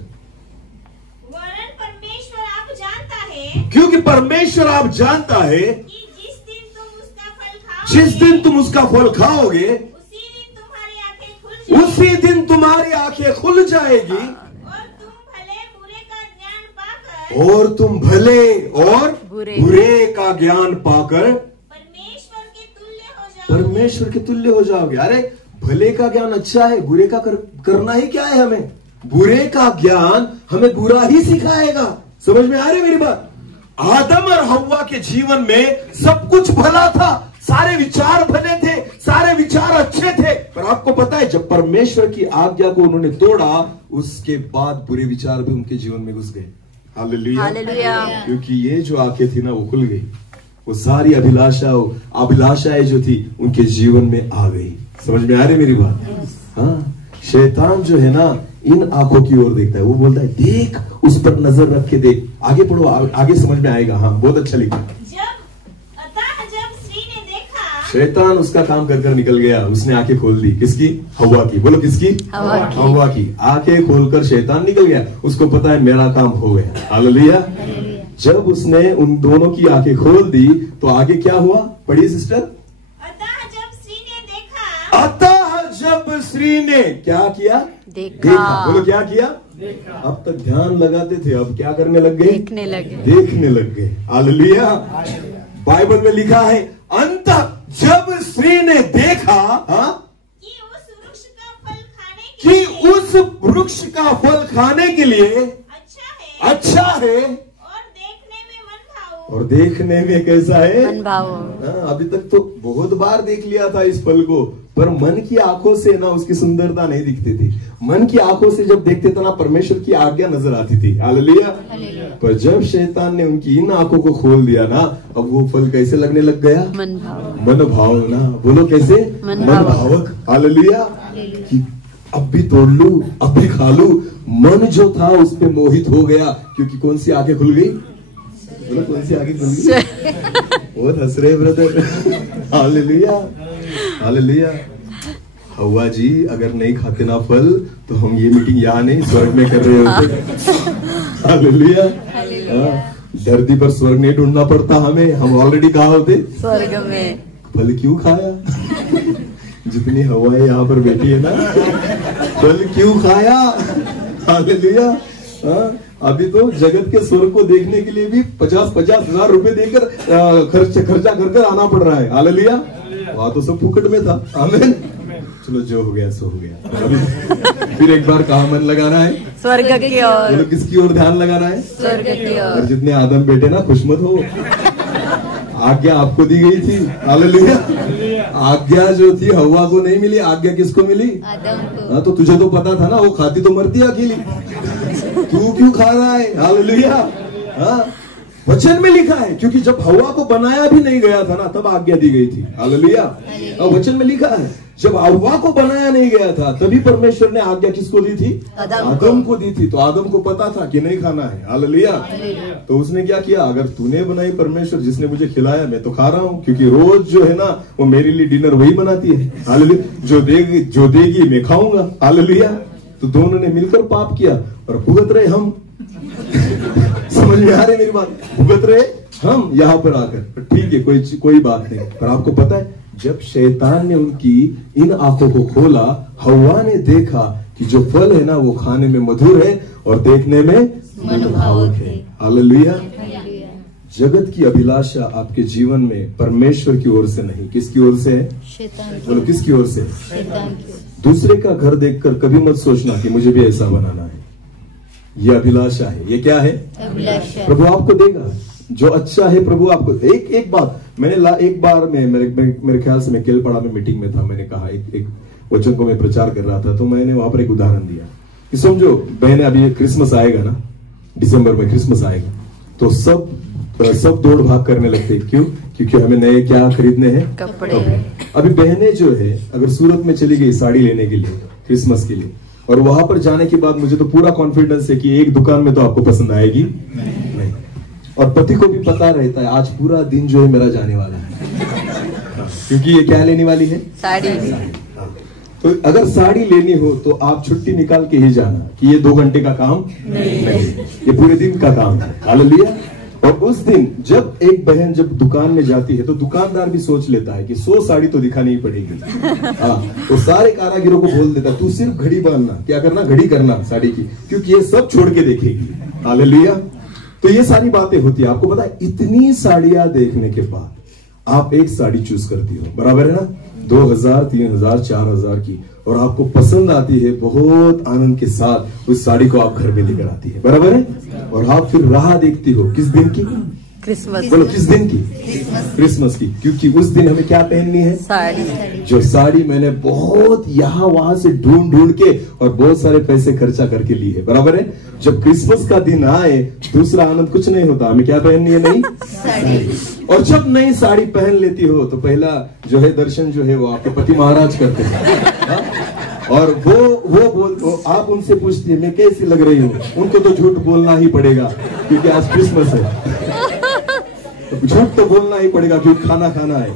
वरन परमेश्वर आप जानता है क्योंकि परमेश्वर आप जानता है कि जिस दिन तुम उसका फल खाओगे, जिस दिन तुम उसका फल खाओगे उसी दिन तुम्हारी आंखें खुल जाएगी और तुम भले और बुरे का ज्ञान पाकर परमेश्वर के तुल्य हो जाओगे। अरे भले का ज्ञान अच्छा है, बुरे का करना ही क्या है? हमें बुरे का ज्ञान हमें बुरा ही सिखाएगा। समझ में आ रही मेरी बात? आदम और हव्वा के जीवन में सब कुछ भला था, सारे विचार भले थे, सारे विचार अच्छे थे, पर आपको पता है जब परमेश्वर की आज्ञा को उन्होंने तोड़ा उसके बाद बुरे विचार भी उनके जीवन में घुस गए। हालेलुया। क्योंकि ये जो आंखें थी ना वो खुल गई, वो सारी अभिलाषाएं जो थी उनके जीवन में आ गई। समझ में आ रही मेरी बात? हाँ, शैतान जो है ना इन आंखों की ओर देखता है, वो बोलता है देख, उस पर नजर रख के देख। आगे पढ़ो, आगे समझ में आएगा। हाँ, बहुत अच्छा लिखा। शैतान उसका काम कर निकल गया, उसने आंखें खोल दी। किसकी? हव्वा की। बोलो किसकी? हव्वा की। आंखें खोलकर शैतान निकल गया, उसको पता है मेरा काम हो गया। हालेलुया। जब उसने उन दोनों की आंखें खोल दी तो आगे क्या हुआ? पढ़िए सिस्टर। अतः जब स्त्री ने क्या किया? देखा। बोलो क्या किया? देखा। अब तक ध्यान लगाते थे, अब क्या करने लग गए? देखने लग गए। हालेलुया। बाइबल में लिखा है अंत जब स्त्री ने देखा कि उस वृक्ष का फल खाने के लिए अच्छा है और देखने में कैसा है? मन भाव। अभी तक तो बहुत बार देख लिया था इस फल को, पर मन की आंखों से ना उसकी सुंदरता नहीं दिखती थी। मन की आंखों से जब देखते थे ना परमेश्वर की आज्ञा नजर आती थी। हालेलुया। पर जब शैतान ने उनकी इन आंखों को खोल दिया ना, अब वो फल कैसे लगने लग गया? मन भाव ना। बोलो कैसे? मन भावक। हालेलुया। कि अब भी तोड़ लू, अब भी खा लू। मन जो था उस पे मोहित हो गया, क्योंकि कौन सी आंखें खुल गई? बोलो कौन सी आंखें खुल गई? बहुत हंस रहे ब्रदर। हालेलुया। हालेलुया। हव्वा जी अगर नहीं खाते ना फल तो हम ये मीटिंग यहाँ नहीं स्वर्ग में कर रहे होते। हालेलुया। धरती पर स्वर्ग नहीं ढूंढना पड़ता हमें, हम ऑलरेडी कहाँ होते? स्वर्ग में। फल क्यों खाया? जितनी हवाएं यहाँ पर बैठी है ना, फल क्यों खाया? हालेलुया। अभी तो जगत के स्वर्ग को देखने के लिए भी 50-50 हजार रुपए देकर खर्चा कर आना पड़ रहा है। हालेलुया। वहां तो सब फुकट में था। आमीन। चलो जो हो गया सो हो गया। अभी फिर एक बार कहाँ मन लगाना है? स्वर्ग की ओर। चलो किसकी ओर ध्यान लगाना है? स्वर्ग की ओर। और जितने आदम बेटे ना खुश मत हो, आज्ञा आपको दी गई थी। हालेलुया। आज्ञा जो थी हव्वा को नहीं मिली, आज्ञा किसको मिली? आदम को। हाँ, तो तुझे तो पता था ना वो खाती तो मरती अकेली, तू क्यों खा रहा है? हालेलुया। हाँ, वचन में लिखा है, क्योंकि जब हव्वा को बनाया भी नहीं गया था ना तब आज्ञा दी गई थी। हालेलुया। और वचन में लिखा है जब हव्वा को बनाया नहीं गया था तभी परमेश्वर ने आज्ञा किसको दी थी? आदम को दी थी। तो आदम को पता था कि नहीं खाना है। हालेलुया। तो उसने क्या किया? अगर तूने बनाई परमेश्वर जिसने मुझे खिलाया, मैं तो खा रहा हूँ, क्योंकि रोज जो है ना वो मेरे लिए डिनर वही बनाती है। हालेलुया। जो देगी मैं खाऊंगा। हालेलुया। तो दोनों ने मिलकर पाप किया और भुगत रहे हम। समझ में आ रही मेरी बात? भुगत रहे हम यहाँ पर आकर। ठीक है, कोई बात नहीं। पर आपको पता है जब शैतान ने उनकी इन आंखों को खोला, हव्वा ने देखा कि जो फल है ना वो खाने में मधुर है और देखने में मनभावक है। हालेलुया। जगत की अभिलाषा आपके जीवन में परमेश्वर की ओर से नहीं, किसकी ओर से है? शैतान। बोलो किसकी ओर से? शैतान की ओर। दूसरे का घर देखकर कभी मत सोचना कि मुझे भी ऐसा बनाना है। ये अभिलाषा है। ये क्या है? अभिलाषा। प्रभु आपको देगा, जो अच्छा है प्रभु आपको। एक बात मैंने एक बार में मेरे ख्याल से मैं केलपाड़ा में मीटिंग में था, मैंने कहा एक वचन को मैं प्रचार कर रहा था, तो मैंने वहां पर एक उदाहरण दिया कि समझो बहने, अभी क्रिसमस आएगा ना, दिसंबर में क्रिसमस आएगा, तो सब दौड़ भाग करने लगते। क्यों? क्योंकि हमें नए क्या खरीदने हैं, कपड़े। अभी बहनें जो है अगर सूरत में चली गई साड़ी लेने के लिए क्रिसमस के लिए, और वहां पर जाने के बाद मुझे तो पूरा कॉन्फिडेंस है कि एक दुकान में तो आपको पसंद आएगी नहीं। और पति को भी पता रहता है आज पूरा दिन जो है मेरा जाने वाला है, क्योंकि ये क्या लेने वाली है, साड़ी। तो अगर साड़ी लेनी हो तो आप छुट्टी निकाल के ही जाना कि ये 2 घंटे का काम नहीं, ये पूरे दिन का काम है। हालेलुया। और उस दिन जब एक बहन जब दुकान में जाती है तो दुकानदार भी सोच लेता है कि 100 साड़ी तो दिखानी ही पड़ेगी। तो सारे कारागिरों को बोल देता तू सिर्फ घड़ी बांधना, क्या करना, घड़ी करना साड़ी की, क्योंकि ये सब छोड़ के देखेगी। हालेलुया। तो ये सारी बातें होती है। आपको पता है इतनी साड़ियां देखने के बाद आप एक साड़ी चूज करती हो, बराबर है ना, 2000, 3000, 4000 की, और आपको पसंद आती है, बहुत आनंद के साथ उस साड़ी को आप घर में लेकर आती है, बराबर है। और आप फिर राह देखती हो किस दिन की, क्रिसमस। बोलो किस दिन की, क्रिसमस की, क्योंकि उस दिन हमें क्या पहननी है, साड़ी। जो साड़ी मैंने बहुत यहाँ वहां से ढूंढ के और बहुत सारे पैसे खर्चा करके ली है, बराबर है। जब क्रिसमस का दिन आए दूसरा आनंद कुछ नहीं होता, हमें क्या पहननी है, नई साड़ी। और जब नई साड़ी पहन लेती हो तो पहला जो है दर्शन जो है वो आपके पति महाराज करते हैं। और वो आप उनसे पूछती है मैं कैसी लग रही हूँ, उनको तो झूठ बोलना ही पड़ेगा क्योंकि आज क्रिसमस है, झूठ तो बोलना ही पड़ेगा क्योंकि खाना खाना है।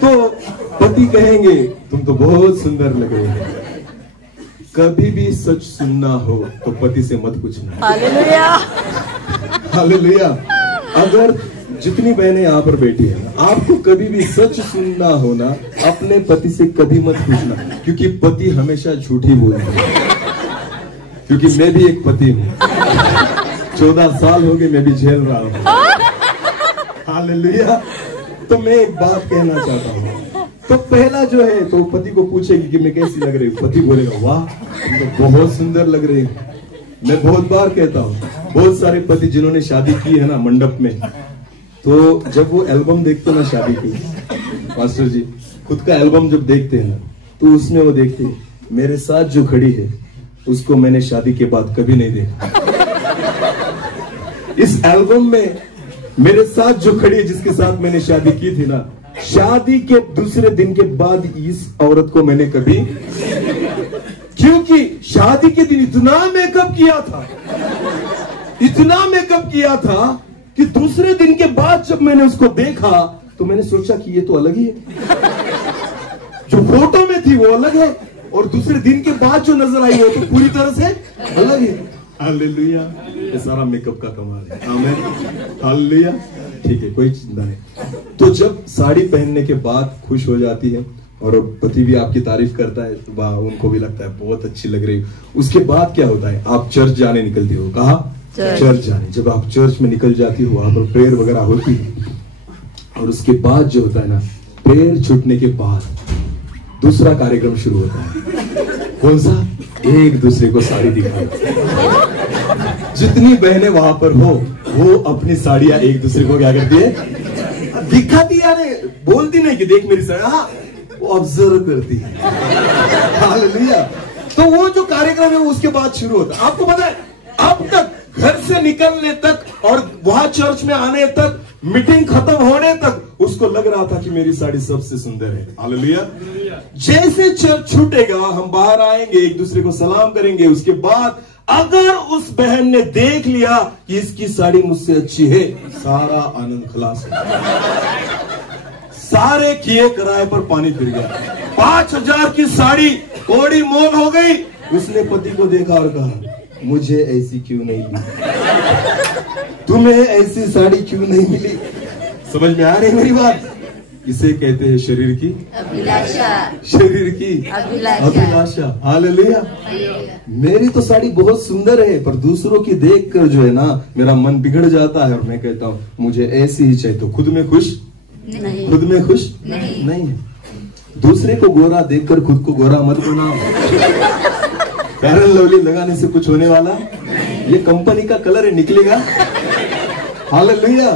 तो पति कहेंगे तुम तो बहुत सुंदर लग रही हो। कभी भी सच सुनना हो तो पति से मत पूछना। हालेलुया। हालेलुया। अगर जितनी बहनें यहाँ पर बैठी है ना, आपको कभी भी सच सुनना हो ना, अपने पति से कभी मत पूछना, क्योंकि पति हमेशा झूठ ही बोलते हैं। क्योंकि मैं भी एक पति हूँ, 14 साल हो गए मैं भी झेल रहा हूँ। हालेलुया। तो मैं एक बात कहना चाहता हूँ, तो पहला जो है तो पति को पूछेगी कि मैं कैसी लग रही हूँ, पति बोलेगा वाह तुम तो बहुत सुंदर लग रही है। मैं बहुत बार कहता हूँ, बहुत सारे पति जिन्होंने शादी की है ना मंडप में, तो जब वो एल्बम देखते हैं ना शादी की, मास्टर जी खुद का एल्बम जब देखते हैं ना, तो उसमें वो देखते हैं मेरे साथ जो खड़ी है उसको मैंने शादी के बाद कभी नहीं देखा। इस एल्बम में मेरे साथ जो खड़ी है जिसके साथ मैंने शादी की थी ना, शादी के दूसरे दिन के बाद इस औरत को मैंने कभी, क्योंकि शादी के दिन इतना मेकअप किया था, इतना मेकअप किया था कि दूसरे दिन के बाद जब मैंने उसको देखा तो मैंने सोचा कि ये तो अलग ही है। जो फोटो में थी वो अलग है और दूसरे दिन के बाद जो नजर आई वो तो पूरी तरह से अलग है। हालेलुया। ये सारा मेकअप का कमाल है। आमीन। हालेलुया। ठीक है, कोई चिंता नहीं। तो जब साड़ी पहनने के बाद खुश हो जाती है और पति भी आपकी तारीफ करता है, वाह, उनको भी लगता है बहुत अच्छी लग रही है। उसके बाद क्या होता है, आप चर्च जाने निकलती हो। कहा? चर्च जाने। जब आप चर्च में निकल जाती हो, वहां पर प्रेयर वगैरह होती है, और उसके बाद जो होता है ना, प्रेयर छूटने के बाद दूसरा कार्यक्रम शुरू होता है। कौन सा? एक दूसरे को साड़ी दिखाओ। जितनी बहनें वहां पर हो वो अपनी साड़ियां एक दूसरे को क्या करती है, दिखाती है, बोलती नहीं कि देख मेरी साड़ी, हाँ वो ऑब्जर्व करती है। हालेलुया। तो वो जो कार्यक्रम है वो उसके बाद शुरू होता है। आपको पता है अब तक घर से निकलने तक और वहां चर्च में आने तक, मीटिंग खत्म होने तक उसको लग रहा था कि मेरी साड़ी सबसे सुंदर है। हालेलुया। जैसे चर्च छूटेगा हम बाहर आएंगे, एक दूसरे को सलाम करेंगे, उसके बाद अगर उस बहन ने देख लिया कि इसकी साड़ी मुझसे अच्छी है, सारा आनंद खलास है। सारे किए किराए पर पानी फिर गया। 5000 की साड़ी कोड़ी मोल हो गई। उसने पति को देखा और कहा मुझे ऐसी क्यों नहीं ली, तुम्हें ऐसी साड़ी क्यों नहीं मिली। समझ में आ रही मेरी बात? इसे कहते हैं शरीर की अभिलाषा। शरीर की अभिलाषा। हालेलुया। मेरी तो साड़ी बहुत सुंदर है, पर दूसरों की देखकर जो है ना मेरा मन बिगड़ जाता है और मैं कहता हूँ मुझे ऐसी ही चाहिए। तो खुद में खुश नहीं, खुद में खुश नहीं। दूसरे को गोरा देखकर खुद को गोरा मत बनाओ। फेयर एंड लवली लगाने से कुछ होने वाला, ये कंपनी का कलर है, निकलेगा हालेलुया।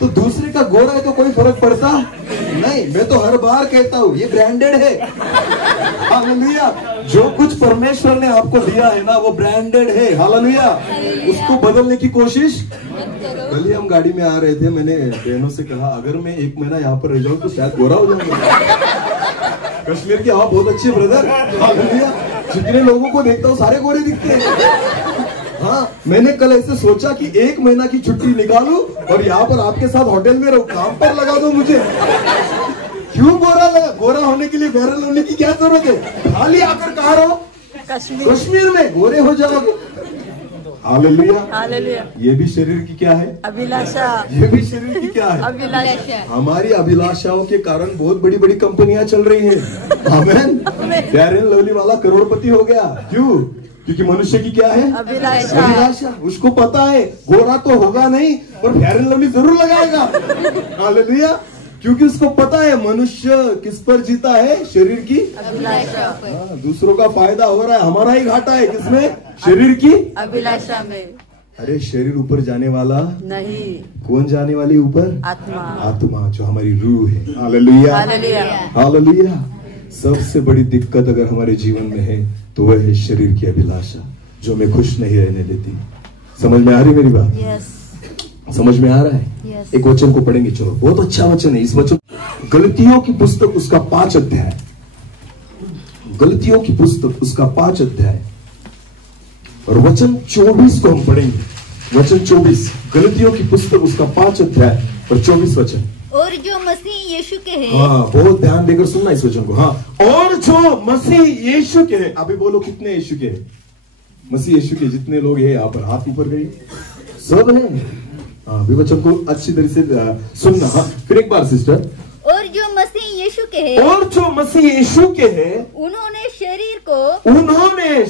तो दूसरे का गोरा है तो कोई फर्क पड़ता नहीं। मैं तो हर बार कहता हूं ये ब्रांडेड है। हालेलुया। जो कुछ परमेश्वर ने आपको दिया है ना वो ब्रांडेड है। हालेलुया। उसको बदलने की कोशिश। कल ही हम गाड़ी में आ रहे थे, मैंने बहनों से कहा अगर मैं 1 महीना यहाँ पर रह जाऊं तो शायद गोरा हो जाऊंगा। कश्मीर की हवा बहुत अच्छी है ब्रदर। हालेलुया। जितने लोगों को देखता हूँ सारे गोरे दिखते हैं। हाँ, मैंने कल ऐसे सोचा कि 1 महीना की छुट्टी निकालूं और यहाँ पर आपके साथ होटल में रहूं, काम पर लगा दो मुझे। क्यों गोरा होने के लिए वायरल होने की क्या जरूरत है? खाली आकर कहाँ रहो? कश्मीर में गोरे हो जाओगे। हालेलुया। हालेलुया। ये भी शरीर की क्या है? अभिलाषा। ये भी शरीर की क्या है? अभिलाषा। हमारी अभिलाषाओं के कारण बहुत बड़ी बड़ी कंपनियां चल रही हैं। आमेन। फेयर एंड लवली वाला करोड़पति हो गया। क्यों? क्योंकि मनुष्य की क्या है? अभिलाषा। उसको पता है गोरा तो होगा नहीं पर फेयर एंड लवली जरूर लगाएगा। हालेलुया। क्योंकि उसको पता है मनुष्य किस पर जीता है? शरीर की अभिलाषा। दूसरों का फायदा हो रहा है, हमारा ही घाटा है। किसमें? शरीर की अभिलाषा में। अरे शरीर ऊपर जाने वाला नहीं। कौन जाने वाली ऊपर? आत्मा। आत्मा जो हमारी रूह है। हालेलुया। हालेलुया। हालेलुया। सबसे बड़ी दिक्कत अगर हमारे जीवन में है तो वह है शरीर की अभिलाषा जो हमें खुश नहीं रहने देती। समझ में आ रही मेरी बात? यस। समझ में आ रहा है? Yes. एक वचन को पढ़ेंगे, चलो। बहुत अच्छा वचन है। इस वचन गलतियों की पुस्तक उसका 5 अध्याय। गलतियों की पुस्तक उसका 5 अध्याय और वचन 24 को हम पढ़ेंगे। वचन 24, गलतियों की पुस्तक उसका 5 अध्याय और 24 वचन। और जो मसीह यीशु के हैं। हाँ, बहुत ध्यान देकर सुनना इस वचन को। हाँ, और जो मसीह यीशु के हैं। अभी बोलो कितने यीशु के हैं? मसीह यीशु के जितने लोग हैं यहाँ पर हाथ ऊपर गए सब हैं। हाँ, अभी वचन को अच्छी तरह से सुनना। हाँ, फिर एक बार सिस्टर। और जो मसीह यीशु के हैं। और जो मसीह यीशु के हैं उन्होंने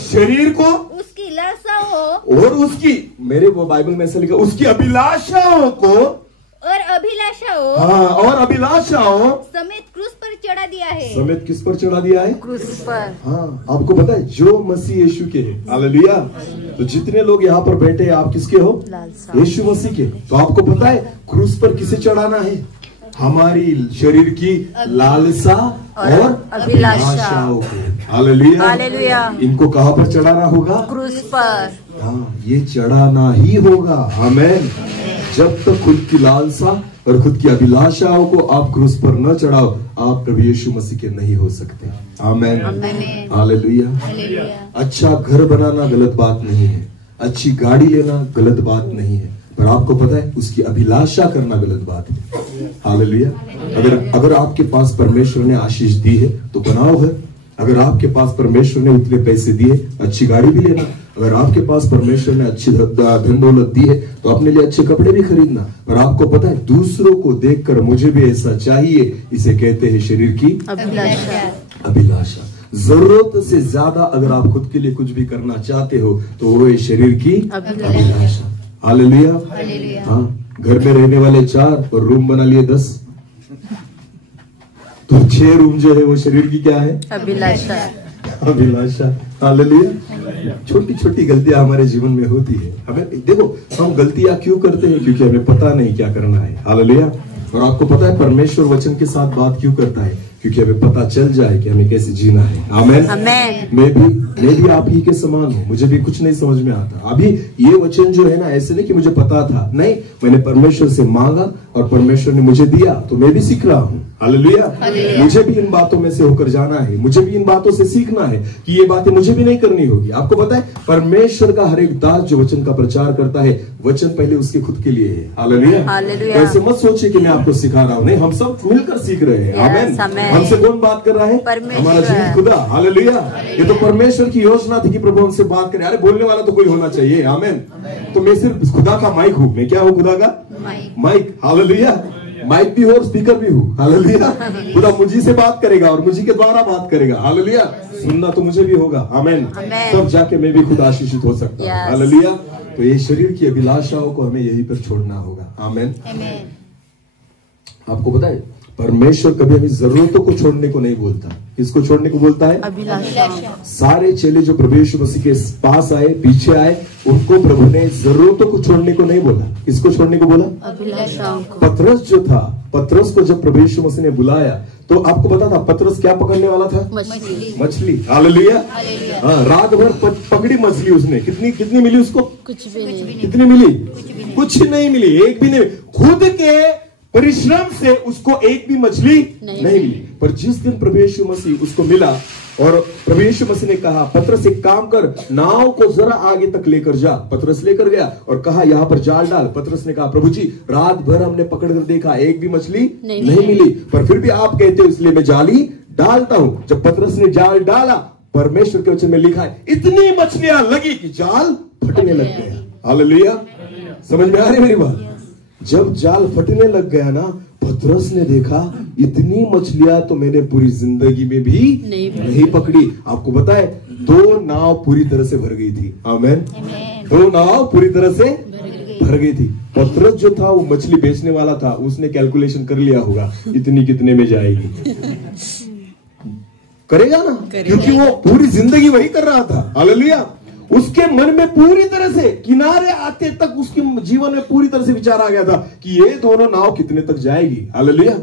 शरीर को उसकी लालसाओं और उसकी, मेरे वो बाइबल में ऐसा लिखा, उसकी अभिलाषाओं को और अभिलाषाओं। हाँ, और अभिलाषाओं समेत क्रूस पर चढ़ा दिया है। समेत किस पर चढ़ा दिया है? क्रूस पर। हाँ, आपको पता है जो मसीह यीशु के हैं। हालेलुया। तो जितने लोग यहाँ पर बैठे हैं आप किसके हो? लालसा। यीशु मसीह के। तो आपको पता है क्रूस पर किसे चढ़ाना है? हमारी शरीर की लालसा और अभिलाषाओं को। हालेलुया। हालेलुया। इनको कहाँ पर चढ़ाना होगा? क्रूस पर। हाँ, ये चढ़ाना ही होगा। आमेन। जब तक खुद की लालसा और खुद की अभिलाषाओं को आप क्रूस पर न चढ़ाओ आप प्रभु यीशु मसीह के नहीं हो सकते। आमेन। हालेलुया। अच्छा घर बनाना गलत बात नहीं है, अच्छी गाड़ी लेना गलत बात नहीं है, पर आपको पता है उसकी अभिलाषा करना गलत बात है। हालेलुया। अगर आपके पास परमेश्वर ने आशीष दी है तो बनाओ घर। अगर आपके पास परमेश्वर ने उतने पैसे दिए अच्छी गाड़ी भी लेना। अगर आपके पास परमेश्वर ने अच्छी धन दौलत दी है तो अपने लिए अच्छे कपड़े भी खरीदना। पर आपको पता है दूसरों को देखकर मुझे भी ऐसा चाहिए, इसे कहते हैं शरीर की अभिलाषा। जरूरत से ज्यादा अगर आप खुद के लिए कुछ भी करना चाहते हो तो वो है शरीर की अभिलाषा। हालेलुया। हाँ, घर में रहने वाले 4 और रूम बना लिए 10 तो 6 रूम जो है वो शरीर की क्या है? अभिलाषा। हालेलुया। छोटी छोटी गलतियां हमारे जीवन में होती है। हमें देखो हम गलतियां क्यों करते हैं? क्योंकि हमें पता नहीं क्या करना है। हालेलुया। और आपको पता है परमेश्वर वचन के साथ बात क्यों करता है? क्योंकि हमें पता चल जाए कि हमें कैसे जीना है। आमेन। मैं भी आप ही के समान हूँ, मुझे भी कुछ नहीं समझ में आता। अभी ये वचन जो है ना, ऐसे नहीं कि मुझे पता था, नहीं, मैंने परमेश्वर से मांगा और परमेश्वर ने मुझे दिया तो मैं भी सीख रहा हूँ। हालेलुया। मुझे भी इन बातों में से होकर जाना है, मुझे भी इन बातों से सीखना है कि ये बातें मुझे भी नहीं करनी होगी। आपको पता है परमेश्वर का हर एक दास जो वचन का प्रचार करता है, वचन पहले उसके खुद के लिए है। हालेलुया। ऐसे मत सोचिए कि मैं आपको सिखा रहा हूँ, नहीं, हम सब मिलकर सीख रहे हैं। आमेन। हमसे कौन बात कर रहा है? हमारा जीवित खुदा। हालेलुया। ये तो परमेश्वर की योजना थी कि प्रभु हमसे बात करे। अरे बोलने वाला तो कोई होना चाहिए। आमेन। तो मैं सिर्फ खुदा का माइक हूँ। मैं क्या हूँ? खुदा का माइक। हालेलुया। माइक भी हो और स्पीकर भी हूँ। हालेलुया। खुदा मुझी से बात करेगा और मुझी के द्वारा बात करेगा। हालेलुया। सुनना तो मुझे भी होगा। आमेन। तब जाके मैं भी खुद आशीषित हो सकता हूँ। हालेलुया। तो ये शरीर की अभिलाषाओं को हमें यहीं पर छोड़ना होगा। आमेन। आपको पता है परमेश्वर कभी हमें जरूरतों को छोड़ने को नहीं बोलता। किसको छोड़ने को बोलता है? अभिलाषाओं सारे चेले जो प्रभु यीशु मसीह के पास आए, पीछे आए, उनको प्रभु ने जरूरतों को छोड़ने को नहीं बोला। किसको छोड़ने को बोला? अभिलाषाओं को। पतरस जो था, पतरस को जब प्रभु यीशु मसीह ने बुलाया तो आपको पता था पतरस क्या पकड़ने वाला था? मछली। मछली। हालेलुया। हाँ, रात भर पकड़ी मछली उसने। कितनी मिली उसको? कुछ भी नहीं। कितनी मिली? कुछ नहीं मिली, एक भी नहीं। खुद के परिश्रम से उसको एक भी मछली नहीं मिली। पर जिस दिन प्रभु यीशु मसीह उसको मिला और प्रभु यीशु मसीह ने कहा, पतरस एक काम कर, नाव को जरा आगे तक लेकर जा। पतरस लेकर गया और कहा यहाँ पर जाल डाल। पतरस ने कहा, प्रभु जी रात भर हमने पकड़ कर देखा, एक भी मछली नहीं मिली, पर फिर भी आप कहते हो इसलिए मैं जाली डालता हूं। जब पतरस ने जाल डाला, परमेश्वर के वचन में लिखा है इतनी मछलियां लगी कि जाल फटने लग गया। हालेलुया। समझ में आ रही मेरी बात? जब जाल फटने लग गया ना, पतरस ने देखा इतनी मछलियां तो मैंने पूरी जिंदगी में भी नहीं पकड़ी। आपको पता है 2 नाव पूरी तरह से भर गई थी। आमीन। 2 नाव पूरी तरह से भर गई थी। पतरस जो था वो मछली बेचने वाला था, उसने कैलकुलेशन कर लिया होगा इतनी कितने में जाएगी। करेगा ना, क्योंकि वो पूरी जिंदगी वही कर रहा था। हालेलुया। उसके मन में पूरी तरह से किनारे आते तक उसके जीवन में पूरी तरह से विचार आ गया था कि ये दोनों नाव कितने तक जाएगी। हालेलुया।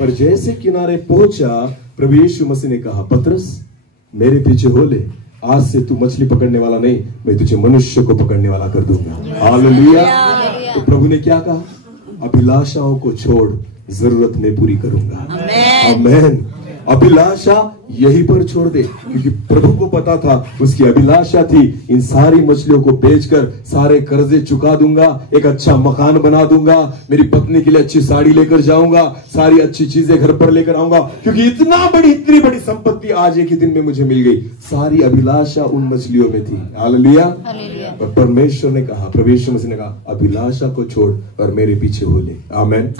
पर जैसे किनारे पहुंचा, प्रभु यीशु मसीह ने कहा, पतरस मेरे पीछे हो ले, आज से तू मछली पकड़ने वाला नहीं, मैं तुझे मनुष्य को पकड़ने वाला कर दूंगा। हालेलुया। तो प्रभु ने क्या कहा? अभिलाषाओं को छोड़, जरूरत मैं पूरी करूंगा। आमीन। अभिलाषा यहीं पर छोड़ दे, क्योंकि प्रभु को पता था, उसकी अभिलाषा थी इन सारी मछलियों को बेचकर सारे कर्जे चुका दूंगा, एक अच्छा मकान बना दूंगा, मेरी पत्नी के लिए अच्छी साड़ी लेकर जाऊंगा, सारी अच्छी चीजें घर पर लेकर आऊंगा, क्योंकि इतनी बड़ी संपत्ति आज एक ही दिन में मुझे मिल गई। सारी अभिलाषा उन मछलियों में थी। हालेलुया। और परमेश्वर ने कहा, प्रभु यीशु मसीह ने कहा, अभिलाषा को छोड़ और मेरे पीछे हो ले। आमीन।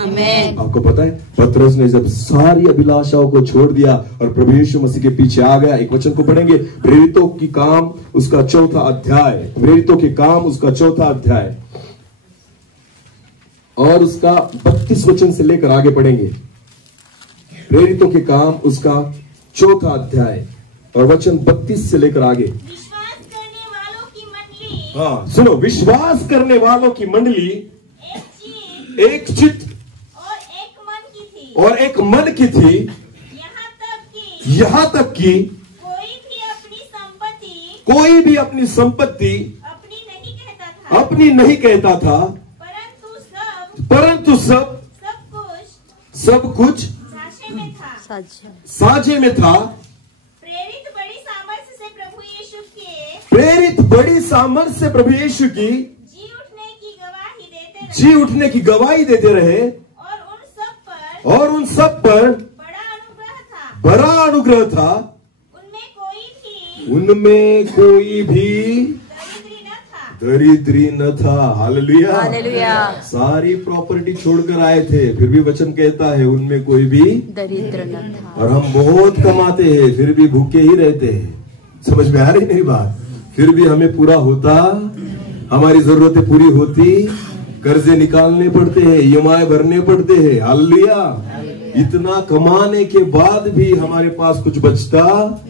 आपको पता है पतरस ने जब सारी अभिलाषाओं को छोड़ दिया और प्रभु यीशु मसीह के पीछे आ गया, एक वचन को पढ़ेंगे, प्रेरितों की काम उसका 4था अध्याय, प्रेरितों के काम उसका 4था अध्याय और उसका 32 वचन से लेकर आगे पढ़ेंगे। प्रेरितों के काम उसका 4था अध्याय और वचन 32 से लेकर आगे। विश्वास करने वालों की मंडली, हाँ सुनो, विश्वास करने वालों की मंडली एक चित्त और एक मन की थी, यहाँ तक कि कोई भी अपनी संपत्ति अपनी नहीं कहता था, परंतु सब कुछ साझे में था। प्रेरित बड़ी सामर्थ्य से प्रभु यीशु की जी उठने की गवाही देते रहे और उन सब पर बड़ा अनुग्रह था। उनमें कोई भी दरिद्री न था। हालेलुया। सारी प्रॉपर्टी छोड़कर आए थे, फिर भी वचन कहता है उनमें कोई भी दरिद्र न था। और हम बहुत कमाते हैं फिर भी भूखे ही रहते हैं। समझ में आ रही नहीं बात? फिर भी हमें पूरा होता, हमारी जरूरतें पूरी होती, कर्जे निकालने पड़ते हैं, ईएमआई भरने पड़ते हैं। हालेलुया। इतना कमाने के बाद भी हमारे पास कुछ बचता,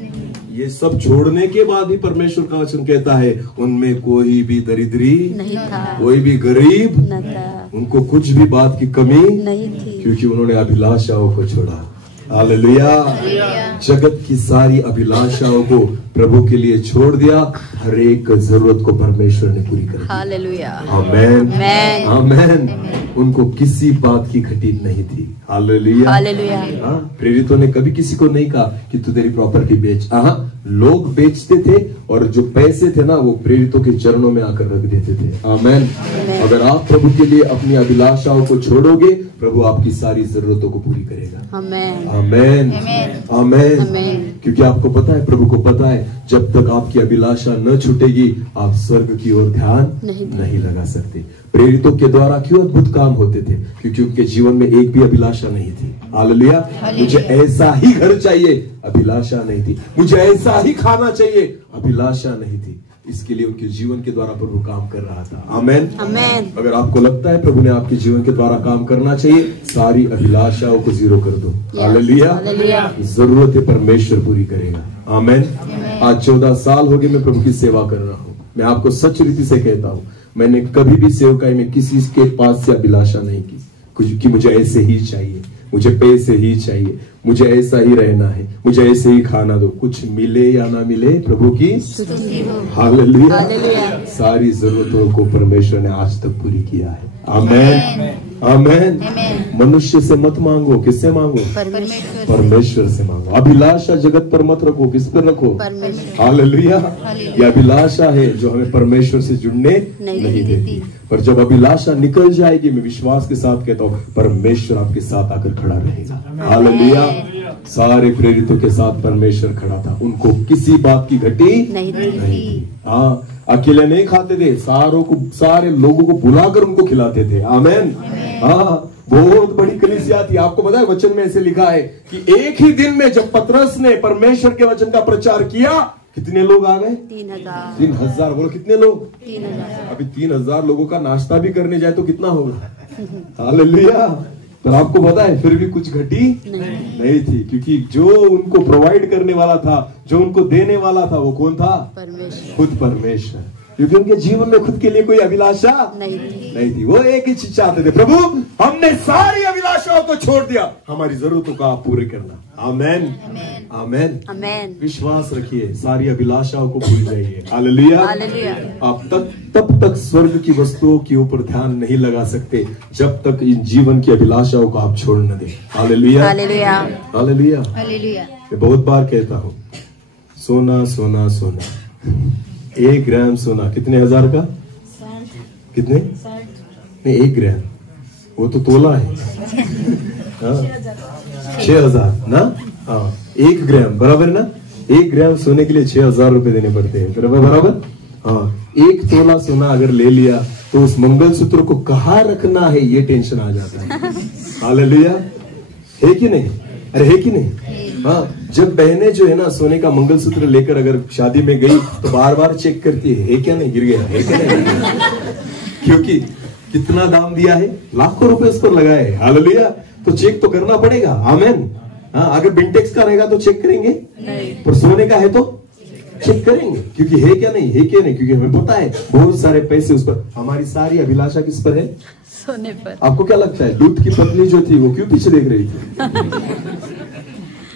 ये सब छोड़ने के बाद भी परमेश्वर का वचन कहता है उनमें कोई भी दरिद्री नहीं था, कोई भी गरीब न था, उनको कुछ भी बात की कमी नहीं थी, क्योंकि उन्होंने अभिलाषाओं को छोड़ा। हालेलुया। जगत की सारी अभिलाषाओं को प्रभु के लिए छोड़ दिया, हर एक जरूरत को परमेश्वर ने पूरी कर दी। हालेलुया। आमेन। आमेन। उनको किसी बात की घटी नहीं थी। हालेलुया। हालेलुया। प्रेरितों ने कभी किसी को नहीं कहा कि तू तेरी प्रॉपर्टी बेच। लोग बेचते थे और जो पैसे थे ना वो प्रेरितों के चरणों में आकर रख देते थे। आमेन। अगर आप प्रभु के लिए अपनी अभिलाषाओं को छोड़ोगे, प्रभु आपकी सारी जरूरतों को पूरी करेगा। आमेन। आमेन। आमेन। आमेन। क्योंकि आपको पता है, प्रभु को पता है, जब तक आपकी अभिलाषा न छूटेगी आप स्वर्ग की ओर ध्यान नहीं लगा सकते। प्रेरितों के द्वारा क्यों अद्भुत काम होते थे? क्योंकि उनके जीवन में एक भी अभिलाषा नहीं थी। हालेलुया। मुझे ऐसा ही घर चाहिए, अभिलाषा नहीं थी। मुझे ऐसा ही खाना चाहिए, अभिलाषा नहीं थी। इसके लिए उनके जीवन के द्वारा प्रभु काम कर रहा था। आमेन, आमेन। अगर आपको लगता है प्रभु ने आपके जीवन के द्वारा काम करना चाहिए, सारी अभिलाषाओं को जीरो कर दो। हालेलुया। जरूरतें परमेश्वर पूरी करेगा। आमेन। आज 14 साल हो गए मैं प्रभु की सेवा कर रहा हूँ। मैं आपको सच रीति से कहता हूँ, मैंने कभी भी सेवकाई में किसी के पास से अभिलाषा नहीं की कि मुझे ऐसे ही चाहिए, मुझे पैसे ही चाहिए, मुझे ऐसा ही रहना है, मुझे ऐसे ही खाना दो। कुछ मिले या ना मिले, प्रभु की हालेलुया। सारी जरूरतों को परमेश्वर ने आज तक पूरी किया है। आमेन, आमेन। मनुष्य से मत मांगो, किससे मांगो? परमेश्वर से मांगो। अभिलाषा जगत पर मत रखो, किस पर रखो? हालेलुया। ये अभिलाषा है जो हमें परमेश्वर से जुड़ने नहीं देती। पर जब अभिलाषा निकल जाएगी, मैं विश्वास के साथ कहता हूँ, परमेश्वर आपके साथ आकर खड़ा रहेगा। हालेलुया। सारे प्रेरितों के साथ परमेश्वर खड़ा था, उनको किसी बात की घटी नहीं थी। हाँ, अकेले नहीं खाते थे, सारे लोगों को बुलाकर उनको खिलाते थे। आमेन। हाँ, बहुत बड़ी कलीसिया थी। आपको पता है वचन में ऐसे लिखा है कि एक ही दिन में जब पतरस ने परमेश्वर के वचन का प्रचार किया, कितने लोग आ गए? 3000। बोलो कितने लोग? 3000। अभी 3000 लोगों का नाश्ता भी करने जाए तो कितना होगा? हालेलुया। पर आपको पता है फिर भी कुछ घटी नहीं थी, क्योंकि जो उनको प्रोवाइड करने वाला था, जो उनको देने वाला था, वो कौन था? परमेश्वर। खुद परमेश्वर। क्योंकि उनके जीवन में खुद के लिए कोई अभिलाषा नहीं थी। वो एक ही चीज चाहते थे, प्रभु हमने सारी अभिलाषाओं को छोड़ दिया, हमारी जरूरतों को आप पूरे करना। आमेन, आमेन, आमेन। विश्वास रखिए, सारी अभिलाषाओं को भूल जाइए। हालेलुया। आप तब तक स्वर्ग की वस्तुओं के ऊपर ध्यान नहीं लगा सकते जब तक इन जीवन की अभिलाषाओं को आप छोड़ न दें। Hallelujah, hallelujah. मैं बहुत बार कहता हूँ, सोना सोना सोना, 1 ग्राम सोना कितने हजार का? कितने? नहीं, 1 ग्राम, वो तो तोला है। 6000 ना? हाँ, 1 ग्राम बराबर ना? 1 ग्राम सोने के लिए 6000 रुपए देने पड़ते हैं, बराबर। हाँ, 1 तोला सोना अगर ले लिया तो उस मंगलसूत्र को कहाँ रखना है, ये टेंशन आ जाता है। हालेलुया। है कि नहीं? अरे है कि नहीं? हाँ, जब बहनें जो है ना सोने का मंगलसूत्र लेकर अगर शादी में गई तो बार बार चेक करती है क्या नहीं गिर गया, है क्या नहीं? क्योंकि कितना दाम दिया है, लाखों रुपए उस पर लगाए है। हालेलुया। तो चेक तो करना पड़ेगा। आमेन। हाँ, अगर बिंटेक्स का रहेगा तो चेक करेंगे नहीं, पर सोने का है तो चेक करेंगे, क्योंकि है क्या नहीं, है क्या नहीं, क्योंकि हमें पता है बहुत सारे पैसे उस पर। हमारी सारी अभिलाषा किस पर है? सोने पर। आपको क्या लगता है लूत की पत्नी जो थी वो क्यों पीछे देख रही थी?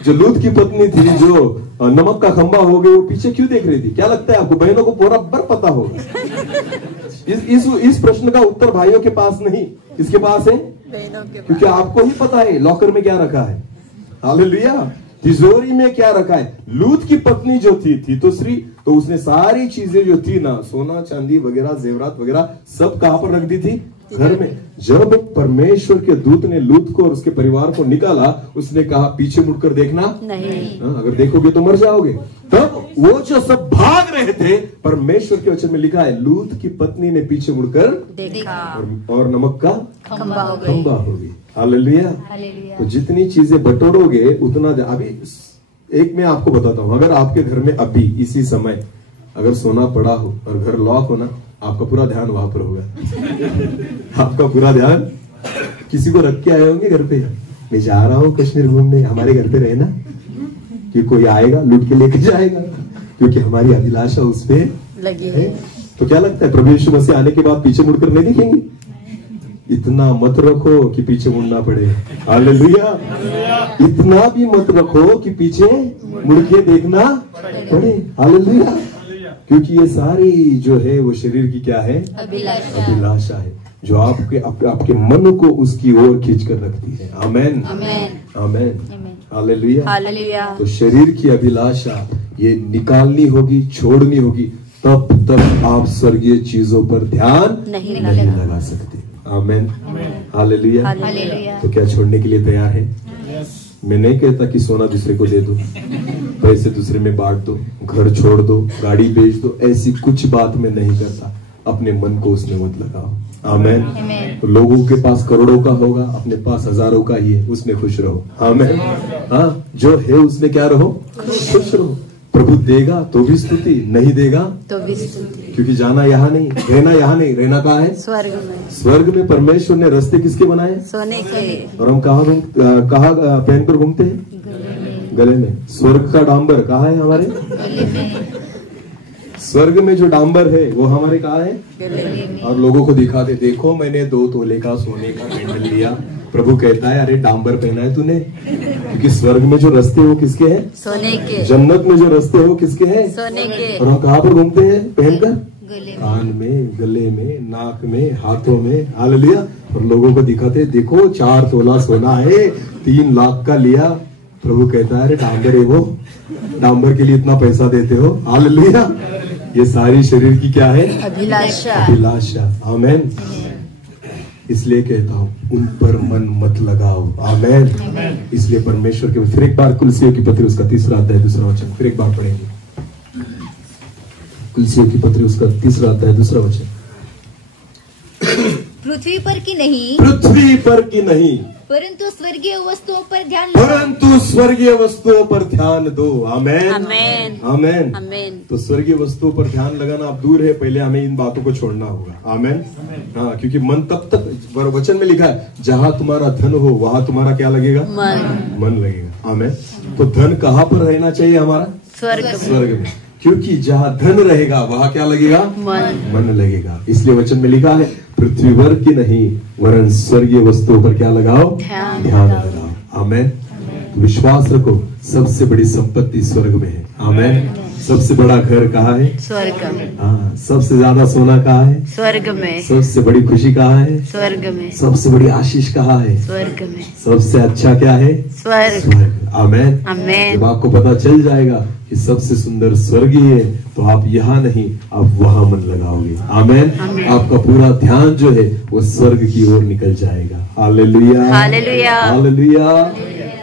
जो लूत की पत्नी थी, जो नमक का खंबा हो गई, वो पीछे क्यों देख रही थी? क्या लगता है आपको? बहनों को बराबर पता होगा। इस प्रश्न का उत्तर भाइयों के पास नहीं, किसके पास है? बहनों के पास। क्योंकि आपको ही पता है लॉकर में क्या रखा है। हालेलुया। तिजोरी में क्या रखा है। लूत की पत्नी जो थी तो श्री, तो उसने सारी चीजें जो थी ना, सोना चांदी वगैरह, जेवरात वगैरह, सब कहां पर रख दी थी? घर में। जब परमेश्वर के दूत ने लूत को और उसके परिवार को निकाला, उसने कहा पीछे मुड़कर देखना नहीं, अगर देखोगे तो मर जाओगे। तब वो जो सब भाग रहे थे, परमेश्वर के वचन में लिखा है लूत की पत्नी ने पीछे मुड़कर देखा और नमक का खंबा हो गई। हालेलुया। तो जितनी चीजें बटोरोगे उतना। अभी एक मैं आपको बताता हूँ, अगर आपके घर में अभी इसी समय अगर सोना पड़ा हो और घर लॉक हो ना, आपका पूरा ध्यान वहां पर होगा। आपका पूरा ध्यान किसी को रख के आए होंगे घर पे, मैं जा रहा हूँ कश्मीर घूमने, हमारे घर पे रहना, कि कोई आएगा लूट के लेके जाएगा, क्योंकि हमारी अभिलाषा उस पे लगी है। तो क्या लगता है प्रभु यीशु मसीह आने के बाद पीछे मुड़कर नहीं देखेंगे? इतना मत रखो कि पीछे मुड़ना पड़े। हालेलुया। इतना भी मत रखो कि पीछे मुड़ के देखना पड़े। हालेलुया। क्योंकि ये सारी जो है वो शरीर की क्या है? अभिलाषा है, जो आपके मन को उसकी ओर खींच कर रखती है। आमेन, आमेन, हालेलुया। तो शरीर की अभिलाषा ये निकालनी होगी, छोड़नी होगी, तब आप स्वर्गीय चीजों पर ध्यान नहीं लगा सकते। आमेन, हालेलुया। तो क्या छोड़ने के लिए तैयार है? मैं नहीं कहता कि सोना दूसरे को दे दो, पैसे दूसरे में बांट दो, घर छोड़ दो, गाड़ी बेच दो, ऐसी कुछ बात मैं नहीं करता। अपने मन को उसमें मत लगाओ। आमेन। आमेन। तो लोगों के पास करोड़ों का होगा, अपने पास हजारों का ही है, उसमें खुश रहो। आमेन। हाँ, जो है उसमें क्या रहो, खुश रहो। प्रभु देगा तो भी स्तुति, नहीं देगा तो भी स्तुति। क्योंकि जाना यहाँ नहीं, रहना यहाँ नहीं, रहना कहाँ है, स्वर्ग में। स्वर्ग में। परमेश्वर ने रास्ते किसके बनाए, सोने के। और हम कहाँ पहन कर घूमते हैं, गले में। स्वर्ग का डांबर कहाँ है, हमारे गले में। स्वर्ग में जो डांबर है वो हमारे कहाँ है, गले में। और लोगों को दिखाते, देखो मैंने 2 तोले का सोने का पेंडल लिया। प्रभु कहता है अरे डांबर पहना है तूने, क्योंकि स्वर्ग में जो रास्ते वो किसके हैं, सोने के। जन्नत में जो रास्ते वो किसके हैं, सोने के। और हम कहाँ पर घूमते हैं पहनकर, गले में। कान में, गले में, नाक में, हाथों में। हालेलुया। और लोगों को दिखाते, देखो 4 तोला सोना है, 3 लाख का लिया। प्रभु कहता है अरे डांबर है वो, डांबर के लिए इतना पैसा देते हो। हालेलुया। ये सारी शरीर की क्या है, अभिलाषा। अभिलाषा। आमेन। इसलिए कहता हूँ उन पर मन मत लगाओ। आमेन। इसलिए परमेश्वर के, फिर एक बार कुलसियों की पत्री उसका 3रा अध्याय 2रा वचन फिर एक बार पढ़ेंगे। कुलसियों की पत्री उसका 3रा अध्याय 2रा वचन। पृथ्वी पर की नहीं, पृथ्वी पर की नहीं, परंतु स्वर्गीय वस्तुओं पर ध्यान दो। परंतु स्वर्गीय वस्तुओं पर ध्यान दो। आमेन। आमेन। आमेन। आमेन। तो स्वर्गीय वस्तुओं पर ध्यान लगाना अब दूर है, पहले हमें इन बातों को छोड़ना होगा। आमेन। हाँ, क्योंकि मन तब तक, वचन में लिखा है जहां तुम्हारा धन हो वहां तुम्हारा क्या लगेगा, मन लगेगा। आमेन। तो धन कहाँ पर रहना चाहिए हमारा, स्वर्ग में। स्वर्ग में, क्योंकि जहाँ धन रहेगा वहां क्या लगेगा, मन लगेगा। इसलिए वचन में लिखा है पृथ्वी पर की नहीं वरन स्वर्गीय वस्तुओं पर क्या लगाओ, ध्यान लगाओ। आमेन। तो विश्वास रखो, सबसे बड़ी संपत्ति स्वर्ग में है। आमेन। सबसे बड़ा घर कहाँ है, स्वर्ग में। हाँ। सबसे ज्यादा सोना कहाँ है, स्वर्ग में। सबसे बड़ी खुशी कहाँ है, स्वर्ग में। सबसे बड़ी आशीष कहाँ है, स्वर्ग में। सबसे अच्छा क्या है, स्वर्ग। स्वर्ग। आमेन। आमेन। जब आपको पता चल जाएगा कि सबसे सुंदर स्वर्ग ही है, तो आप यहाँ नहीं, आप वहां मन लगाओगे। आमेन। आपका पूरा ध्यान जो है वो स्वर्ग की ओर निकल जाएगा। हालेलुया। हालेलुया। हालेलुया।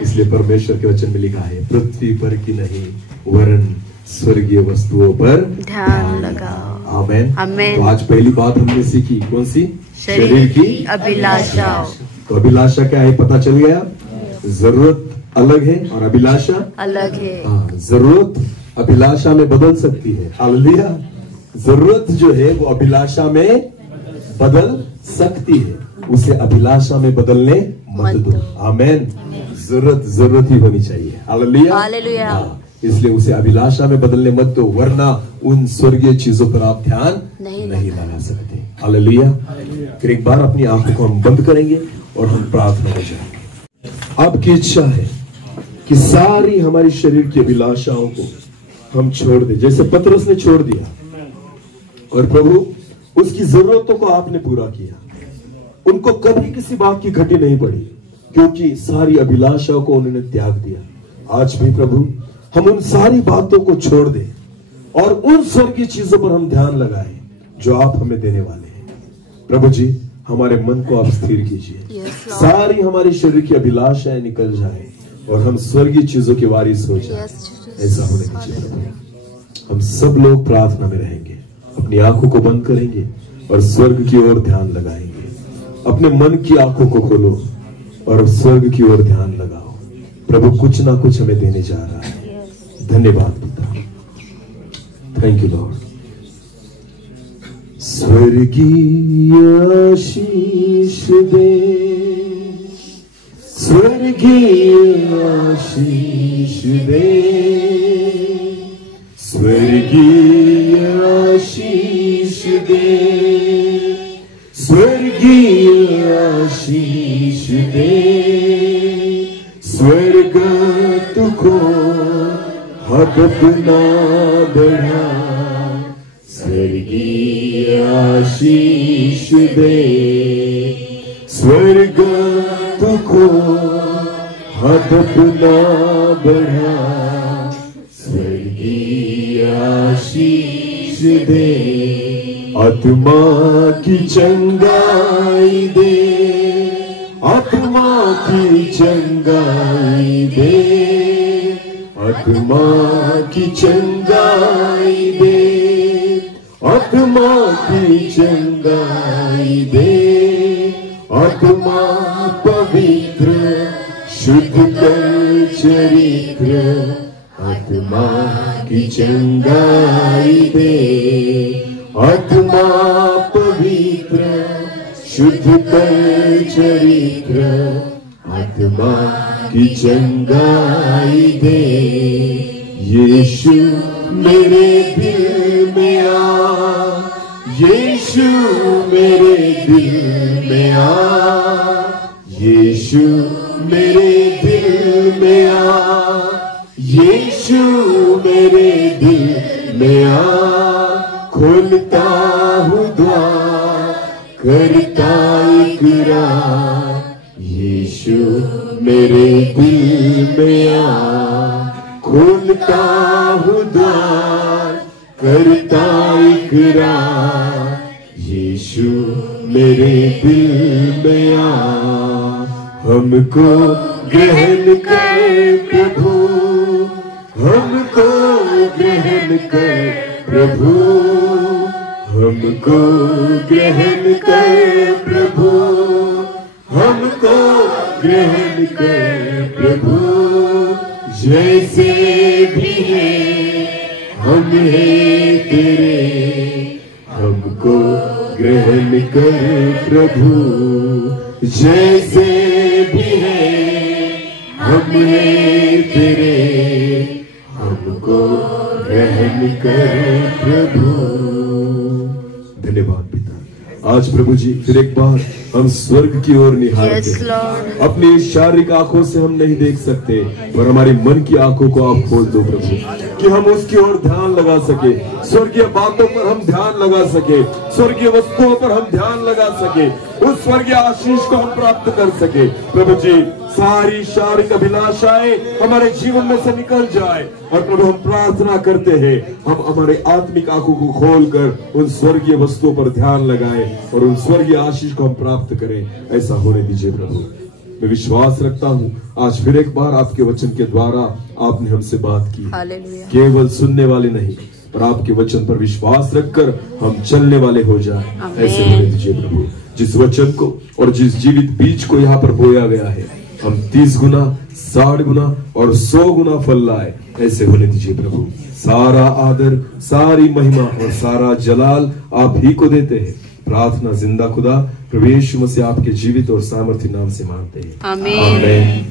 इसलिए परमेश्वर के वचन में लिखा है पृथ्वी पर की नहीं वरन स्वर्गीय वस्तुओं पर ध्यान लगाओ। आमेन। आमेन। तो आज पहली बात हमने सीखी, कौन सी, शरीर की अभिलाषा। तो अभिलाषा क्या है पता चल गया। जरूरत अलग है और अभिलाषा अलग है। हाँ, जरूरत अभिलाषा में बदल सकती है। हालेलुया। जरूरत जो है वो अभिलाषा में बदल सकती है, उसे अभिलाषा में बदलने मत दो। आमेन। जरूरत ही होनी चाहिए। हालेलुया। हालेलुया। हाँ, इसलिए उसे अभिलाषा में बदलने मत दो, वरना उन स्वर्गीय चीजों पर आप ध्यान नहीं लगा सकते। हालेलुया। फिर एक बार अपनी आंखों को हम बंद करेंगे और हम प्रार्थना हो जाएंगे। आपकी इच्छा है कि सारी हमारी शरीर की अभिलाषाओं को हम छोड़ दें, जैसे पतरस ने छोड़ दिया, और प्रभु उसकी जरूरतों को आपने पूरा किया। उनको कभी किसी बात की घटी नहीं पड़ी, क्योंकि सारी अभिलाषाओं को उन्होंने त्याग दिया। आज भी प्रभु हम उन सारी बातों को छोड़ दें और उन स्वर्गीय चीजों पर हम ध्यान लगाएं जो आप हमें देने वाले हैं। प्रभु जी, हमारे मन को आप स्थिर कीजिए। सारी हमारी शरीर की अभिलाषाएं निकल जाए और हम स्वर्गीय चीजों की वारिस हो जाए। ऐसा होने दीजिए प्रभु। हम सब लोग प्रार्थना में रहेंगे, अपनी आंखों को बंद करेंगे और स्वर्ग की ओर ध्यान लगाएंगे। अपने मन की आंखों को खोलो और स्वर्ग की ओर ध्यान लगाओ। प्रभु कुछ ना कुछ हमें देने जा रहा है। धन्यवाद पिता। Thank you Lord. स्वर्गीय आशीष दे, स्वर्गीय आशीष दे, स्वर्गीय आशीष दे, स्वर्गीय आशीष दे। स्वर्ग तुझको हद ना बढ़ा, स्वर्गीय आशीष दे। स्वर्ग तुझको हद ना बढ़ा, स्वर्गीय आशीष दे। आत्मा की चंगाई दे, आत्मा की चंगाई दे, आत्मा की चंगाई दे, आत्मा की चंगाई दे, आत्मा पवित्र शुद्ध कर चरित्र, आत्मा की चंगाई दे, आत्मा पवित्र शुद्ध कर चरित्र, आत्मा की चंगाई दे। यीशु मेरे दिल में आ, यीशु मेरे दिल में आ, यीशु मेरे दिल में आ, यीशु मेरे दिल में आ। खोलता हूँ द्वार, करता इकरार, यीशु मेरे दिल में आ। खोलता हूँ द्वार, करता इकरार, यीशु मेरे दिल में आ। हमको ग्रहण कर प्रभु, हमको ग्रहण कर प्रभु, हमको ग्रहण कर प्रभु, हमको ग्रहण कर प्रभु। जैसे भी है हम हैं तेरे, हमको ग्रहण कर प्रभु। जैसे भी है हम हैं तेरे, हमको ग्रहण कर प्रभु। धन्यवाद पिता। आज प्रभु जी फिर एक बार हम स्वर्ग की ओर निहारते हैं। अपनी शारीरिक आंखों से हम नहीं देख सकते, पर हमारी मन की आंखों को आप खोल दो प्रभु, कि हम उसकी ओर ध्यान लगा सके, स्वर्गीय बातों पर हम ध्यान लगा सके, स्वर्गीय वस्तुओं पर हम ध्यान लगा सके, उस स्वर्गीय आशीष को हम प्राप्त कर सके। प्रभु जी सारी शारीरिक अभिलाषाएं हमारे जीवन में से निकल जाए, और प्रभु हम प्रार्थना करते हैं हम हमारे आत्मिक आंखों को खोलकर उन स्वर्गीय वस्तुओं पर ध्यान लगाएं और उन स्वर्गीय आशीष को हम प्राप्त करें। ऐसा होने दीजिए प्रभु। मैं विश्वास रखता हूँ आज फिर एक बार आपके वचन के द्वारा आपने हमसे बात की, केवल सुनने वाले नहीं, पर आपके वचन पर विश्वास रखकर हम चलने वाले हो जाए। ऐसे होने दीजिए प्रभु। जिस वचन को और जिस जीवित बीज को यहाँ पर बोया गया है, हम 30 गुना, 60 गुना और 100 गुना फल लाए। ऐसे होने दीजिए प्रभु। सारा आदर, सारी महिमा और सारा जलाल आप ही को देते हैं। प्रार्थना जिंदा खुदा प्रभु यीशु मसीह आपके जीवित और सामर्थ्य नाम से मांगते हैं। आमीन।